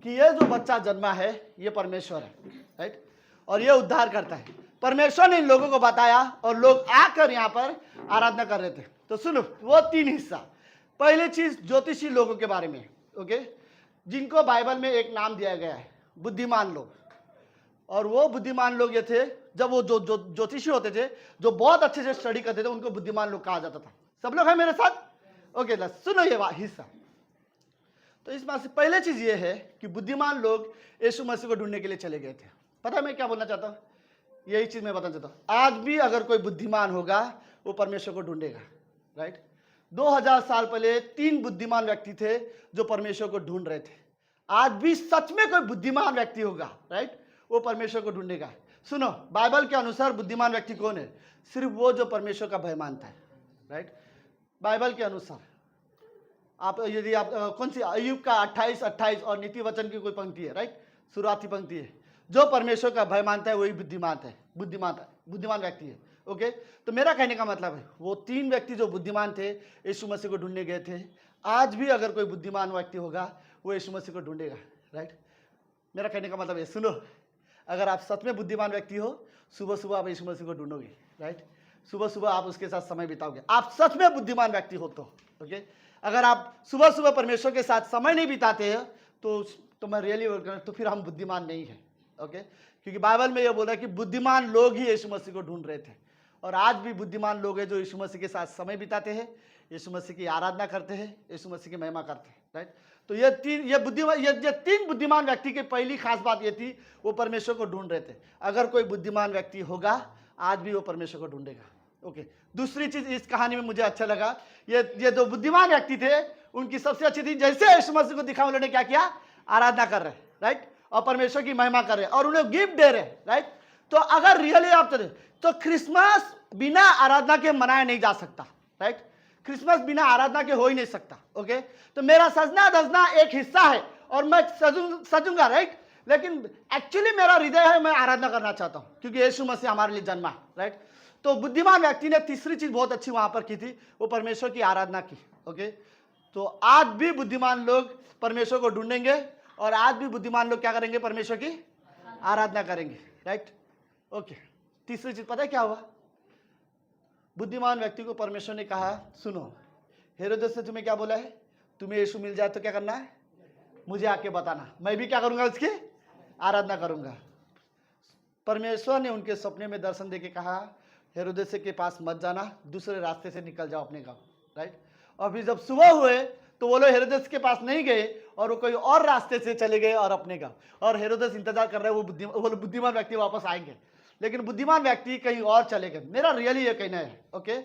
कि ये जो बच्चा जन्मा है ये परमेश्वर है, राइट, और ये उद्धार करता है। परमेश्वर ने इन लोगों को बताया और लोग आकर यहाँ पर आराधना कर रहे थे। तो सुनो वो 3 हिस्सा। पहली चीज ज्योतिषी लोगों के बारे में, ओके, जिनको बाइबल में एक नाम दिया गया है बुद्धिमान लोग। और वो बुद्धिमान लोग ये थे, जब वो जो ज्योतिषी होते थे जो बहुत अच्छे से स्टडी करते थे उनको बुद्धिमान लोग कहा जाता था। सब लोग हैं मेरे साथ? ओके, सुनो ये हिस्सा। तो इस बात से पहले चीज ये है कि बुद्धिमान लोग यीशु मसीह को ढूंढने के लिए चले गए थे। पता है मैं क्या बोलना चाहता हूँ? यही चीज मैं बताना चाहता हूँ। आज भी अगर कोई बुद्धिमान होगा वो परमेश्वर को ढूंढेगा, राइट। 2000 साल पहले 3 बुद्धिमान व्यक्ति थे जो परमेश्वर को ढूंढ रहे थे। आज भी सच में कोई बुद्धिमान व्यक्ति होगा, राइट, वो परमेश्वर को ढूंढेगा। सुनो बाइबल के अनुसार बुद्धिमान व्यक्ति कौन है? सिर्फ वो जो परमेश्वर का भय मानता है, राइट। बाइबल के अनुसार आप यदि आप कौन सी अय्यूब का 28 और नीति वचन की कोई पंक्ति है, राइट, शुरुआती पंक्ति है, जो परमेश्वर का भय मानता है वही बुद्धिमान व्यक्ति है। ओके, तो मेरा कहने का मतलब है वो 3 व्यक्ति जो बुद्धिमान थे यीशु मसीह को ढूंढने गए थे, आज भी अगर कोई बुद्धिमान व्यक्ति होगा वो यीशु मसीह को ढूंढेगा, राइट। मेरा कहने का मतलब है, सुनो, अगर आप सच में बुद्धिमान व्यक्ति हो, सुबह सुबह आप यीशु मसीह को ढूंढोगे, राइट। सुबह सुबह आप उसके साथ समय बिताओगे, आप सच में बुद्धिमान व्यक्ति हो तो। ओके, अगर आप सुबह सुबह परमेश्वर के साथ समय नहीं बिताते हैं तो मैं रियली तो फिर हम बुद्धिमान नहीं है। ओके, क्योंकि बाइबल में यह बोला कि बुद्धिमान लोग ही यीशु मसीह को ढूंढ रहे थे, और आज भी बुद्धिमान लोग हैं जो यीशु मसीह के साथ समय बिताते हैं, यीशु मसीह की आराधना करते हैं, यीशु मसीह की महिमा करते हैं, राइट। तो ये 3 बुद्धिमान व्यक्ति की पहली खास बात ये थी, वो परमेश्वर को ढूंढ रहे थे। अगर कोई बुद्धिमान व्यक्ति होगा आज भी वो परमेश्वर को ढूंढेगा। ओके, दूसरी चीज इस कहानी में मुझे अच्छा लगा, ये जो बुद्धिमान व्यक्ति थे उनकी सबसे अच्छी थी, जैसे यीशु मसीह को दिखा उन्होंने क्या किया, आराधना कर रहे, राइट, और परमेश्वर की महिमा कर रहे और उन्हें गिफ्ट दे रहे, राइट। तो अगर रियली आप तो क्रिसमस बिना आराधना के मनाया नहीं जा सकता, राइट। क्रिसमस बिना आराधना के हो ही नहीं सकता। ओके, तो मेरा सजना धजना एक हिस्सा है और मैं सजूंगा, राइट, लेकिन एक्चुअली मेरा हृदय है, मैं आराधना करना चाहता हूं क्योंकि यीशु मसीह हमारे लिए जन्मा, राइट। तो बुद्धिमान व्यक्ति ने तीसरी चीज बहुत अच्छी वहां पर की थी, वो परमेश्वर की आराधना की। ओके, तो आज भी बुद्धिमान लोग परमेश्वर को ढूंढेंगे और आज भी बुद्धिमान लोग क्या करेंगे, परमेश्वर की आराधना करेंगे, राइट। ओके, तीसरी चीज पता है क्या हुआ, बुद्धिमान व्यक्ति को परमेश्वर ने कहा, सुनो, हेरोदेस ने तुम्हें क्या बोला है, तुम्हें यीशु मिल जाए तो क्या करना है, मुझे आके बताना, मैं भी क्या करूंगा, उसकी आराधना करूंगा। परमेश्वर ने उनके सपने में दर्शन देके कहा, हेरोदेस के पास मत जाना, दूसरे रास्ते से निकल जाओ अपने गांव, राइट। और फिर जब सुबह हुए तो वो लोग हेरोदेस के पास नहीं गए और वो कोई और रास्ते से चले गए और अपने गांव, और हेरोदेस इंतजार कर रहे हैं वो बुद्धिमान व्यक्ति वापस आएंगे, लेकिन बुद्धिमान व्यक्ति कहीं और चले गए। मेरा रियली ये कहना है, ओके,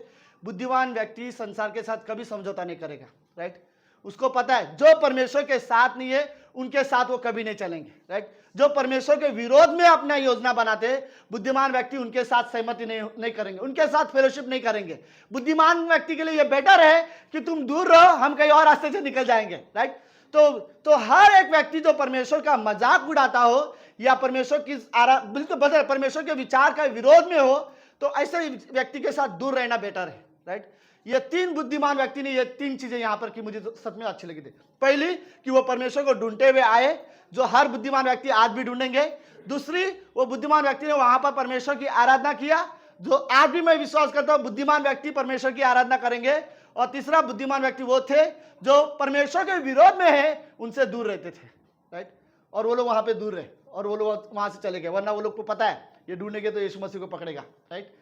बुद्धिमान व्यक्ति संसार के साथ कभी समझौता नहीं करेगा, राइट। उसको पता है जो परमेश्वर के साथ नहीं है उनके साथ वो कभी नहीं चलेंगे, राइट। जो परमेश्वर के विरोध में अपना योजना बनाते हैं, बुद्धिमान व्यक्ति उनके साथ सहमति नहीं करेंगे, उनके साथ फेलोशिप नहीं करेंगे। बुद्धिमान व्यक्ति के लिए यह बेटर है कि तुम दूर रहो, हम कहीं और रास्ते से निकल जाएंगे, राइट। तो हर एक व्यक्ति जो परमेश्वर का मजाक उड़ाता हो या परमेश्वर की बिल्कुल बदल परमेश्वर के विचार का विरोध में हो, तो ऐसे व्यक्ति के साथ दूर रहना बेटर है, राइट। ये 3 बुद्धिमान व्यक्ति ने ये 3 चीजें यहां पर की, मुझे सच में अच्छी लगी थी। पहली कि वो परमेश्वर को ढूंढते हुए आए, जो हर बुद्धिमान व्यक्ति आज भी ढूंढेंगे। दूसरी, वो बुद्धिमान व्यक्ति ने वहां पर परमेश्वर की आराधना किया, जो आज भी मैं विश्वास करता हूं बुद्धिमान व्यक्ति परमेश्वर की आराधना करेंगे। और तीसरा बुद्धिमान व्यक्ति वो थे जो परमेश्वर के विरोध में है उनसे दूर रहते थे, राइट। और वो लोग वहां पे दूर रहे और वो लोग वहां से चले गए, वरना वो लोग को पता है ये ढूंढेंगे तो यीशु मसीह को पकड़ेगा, राइट।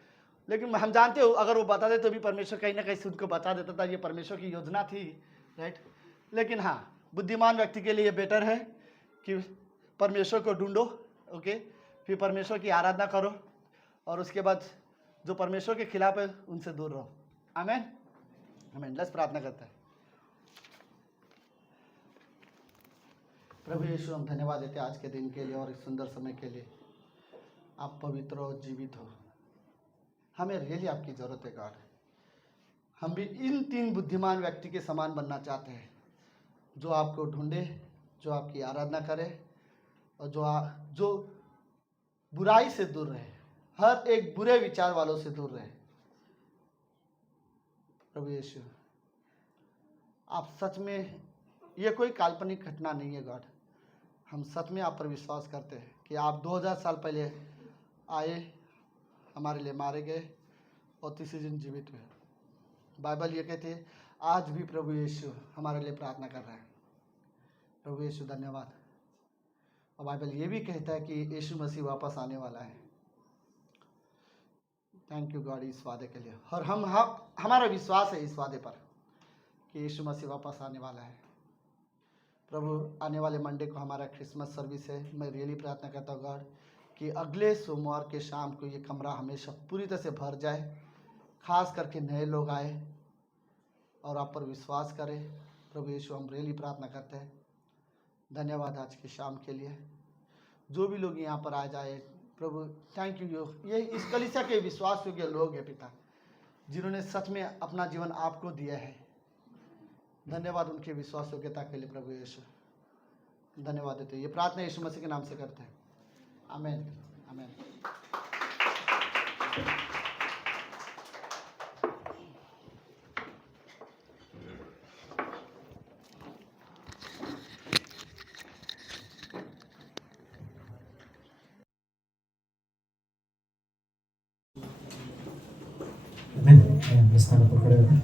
लेकिन हम जानते हो अगर वो बता दे तो भी परमेश्वर कहीं ना कहीं से उनको बता देता था, ये परमेश्वर की योजना थी, राइट। लेकिन हाँ, बुद्धिमान व्यक्ति के लिए बेटर है कि परमेश्वर को ढूंढो, ओके, फिर परमेश्वर की आराधना करो और उसके बाद जो परमेश्वर के खिलाफ है उनसे दूर रहो। आमीन, आमीन। लेट्स प्रार्थना करते हैं। प्रभु यीशु, हम धन्यवाद देते हैं आज के दिन के लिए और इस सुंदर समय के लिए। आप पवित्र और जीवित हो, हमें रियली आपकी ज़रूरत है गॉड। हम भी इन 3 बुद्धिमान व्यक्ति के समान बनना चाहते हैं, जो आपको ढूंढे, जो आपकी आराधना करे और जो बुराई से दूर रहे, हर एक बुरे विचार वालों से दूर रहे। प्रभु यीशु, आप सच में, ये कोई काल्पनिक घटना नहीं है गॉड, हम सच में आप पर विश्वास करते हैं कि आप 2000 साल पहले आए, हमारे लिए मारे गए और तीसरे दिन जीवित हुए। बाइबल ये कहते हैं आज भी प्रभु यीशु हमारे लिए प्रार्थना कर रहा है। प्रभु यीशु धन्यवाद। और बाइबल ये भी कहता है कि यीशु मसीह वापस आने वाला है। थैंक यू गॉड इस वादे के लिए, और हमारा विश्वास है इस वादे पर कि यीशु मसीह वापस आने वाला है। प्रभु, आने वाले मंडे को हमारा क्रिसमस सर्विस है। मैं रियली प्रार्थना करता हूँ गॉड कि अगले सोमवार के शाम को ये कमरा हमेशा पूरी तरह से भर जाए, खास करके नए लोग आए और आप पर विश्वास करें। प्रभु यीशु, हम रियली प्रार्थना करते हैं। धन्यवाद आज की शाम के लिए। जो भी लोग यहाँ पर आ जाए प्रभु, थैंक यू, ये इस कलीसिया के विश्वास योग्य लोग हैं पिता, जिन्होंने सच में अपना जीवन आपको दिया है। धन्यवाद उनके विश्वास योग्यता के लिए प्रभु यीशु, धन्यवाद देते हैं। ये प्रार्थना यीशु मसीह के नाम से करते हैं, आमीन आमीन। आमीन। स्थान पर खड़े होते हैं।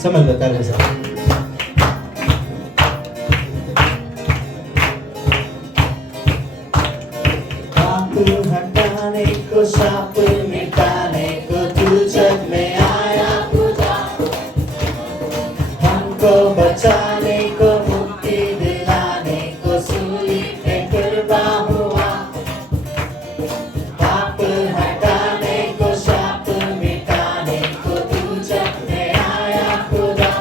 संभल बता रहे सर। पाप हटाने को, शाप मिटाने को तू जग में आया खुदा, हमको बचाने को, मुक्ति दिलाने को सूली पे कुर्बा हुआ। पाप हटाने को, शाप मिटाने को तू जग में आया खुदा,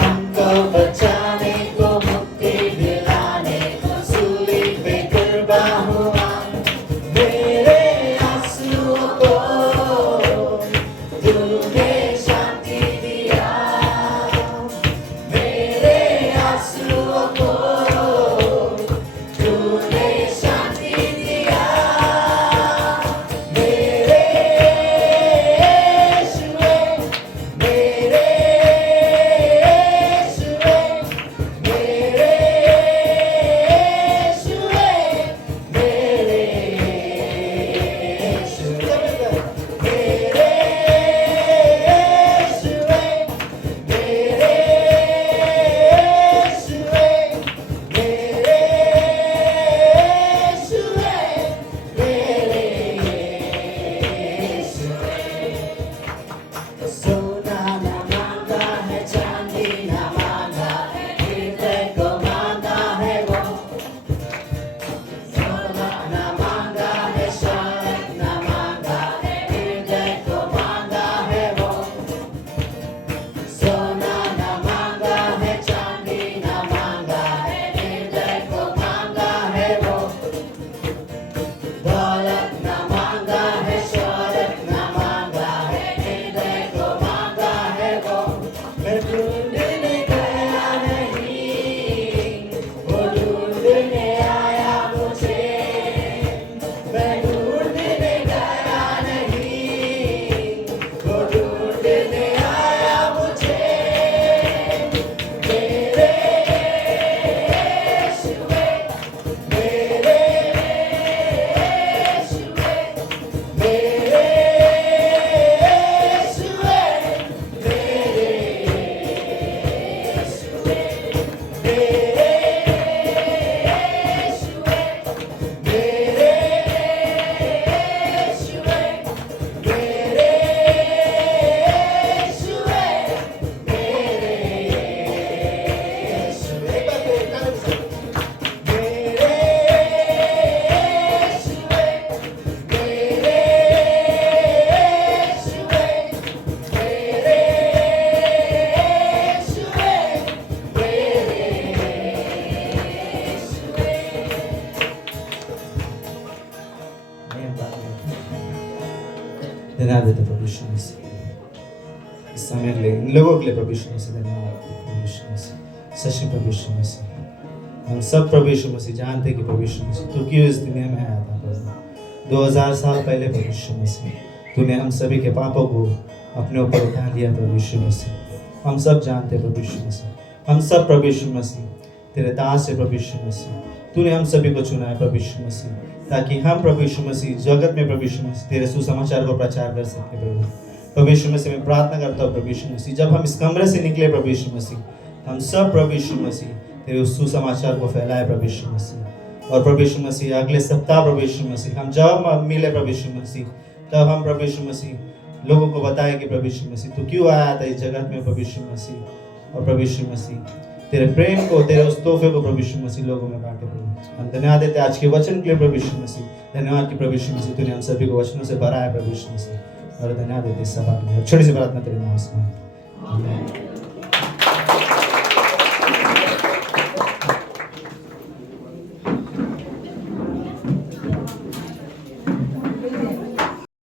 हमको बचाने को, मुक्ति दिलाने को सूली पे कुर्बा हुआ। मेरे आंसुओं को तूने शांति दिया, मेरे आंसुओं को तूने शांति दिया। मेरे यीशुए, मेरे यीशुए, मेरे यीशुए, मेरे यीशुए, मेरे यीशुए, मेरे यीशुए, मेरे यीशुए, मेरे यीशुए। सोना न मांगा है, चांदी न मांगा है, हृदय को मांगा है वो। सोना न मांगा है, शौहरत न मांगा है, हृदय को मांगा है वो। सोना न मांगा है, चांदी न मांगा है, हृदय को मांगा है वो। दौलत न मांगा है, शौहरत न मांगा है, हृदय को मांगा है वो। मैं ढूंढने गया नहीं, वो ढूंढने आया मुझे। मैं ढूंढने गया नहीं, वो ढूंढने आया मुझे। मेरे यीशुए, मेरे यीशुए, मेरे यीशुए, मेरे यीशुए, मेरे यीशुए, मेरे यीशुए, मेरे यीशुए, मेरे यीशुए। एक बार फिर गाना भी सुनो। मेरे यीशुए, मेरे यीशुए, मेरे यीशुए, मेरे यीशुए। धन्यवाद देते प्रभु यीशु मसीह, इस समय के लिए, इन लोगों के लिए प्रभु यीशु मसीह। धन्यवाद प्रभु यीशु मसीह, सच्ची प्रभु यीशु मसीह। हम सब प्रभु यीशु मसीह जानते हैं कि प्रभु यीशु मसीह तू क्यों इस दुनिया में आया था प्रभु। 2000 साल पहले प्रभु यीशु मसीह तूने हम सभी के पापों को अपने ऊपर उठा लिया प्रभु यीशु मसीह। हम सब जानते हैं प्रभु यीशु मसीह, हम सब प्रभु यीशु मसीह तेरे दास है प्रभु यीशु मसीह। तूने हम सभी को चुना है प्रभु यीशु मसीह, ताकि हम प्रभु यीशु मसीह जगत में प्रभु यीशु मसीह तेरे सुसमाचार को प्रचार कर सके प्रभु। प्रभु यीशु मसीह मैं प्रार्थना करता हूँ प्रभु यीशु मसीह, जब हम इस कमरे से निकले प्रभु यीशु मसीह, हम सब प्रभु यीशु मसीह तेरे उस सुसमाचार को फैलाए प्रभु यीशु मसीह। और प्रभु यीशु मसीह अगले सप्ताह प्रभु यीशु मसीह हम जब मिले प्रभु यीशु मसीह, तब हम प्रभु यीशु मसीह लोगों को बताए कि प्रभु यीशु मसीह तू क्यों आया था इस जगत में प्रभु यीशु मसीह। और प्रभु यीशु मसीह तेरे प्रेम को, तेरे उस तोहफे को प्रभु यीशु मसीह लोगों में बांटे प्रभु। हम धन्यवाद देते हैं आज के वचन के लिए प्रभु यीशु मसीह। धन्यवाद कि प्रभु यीशु मसीह तूने हम सभी को वचनों से भरा है प्रभु यीशु मसीह। और धन्यवाद देते हैं सब आदमी। छोटी सी प्रार्थना तेरे नाम से। आमीन।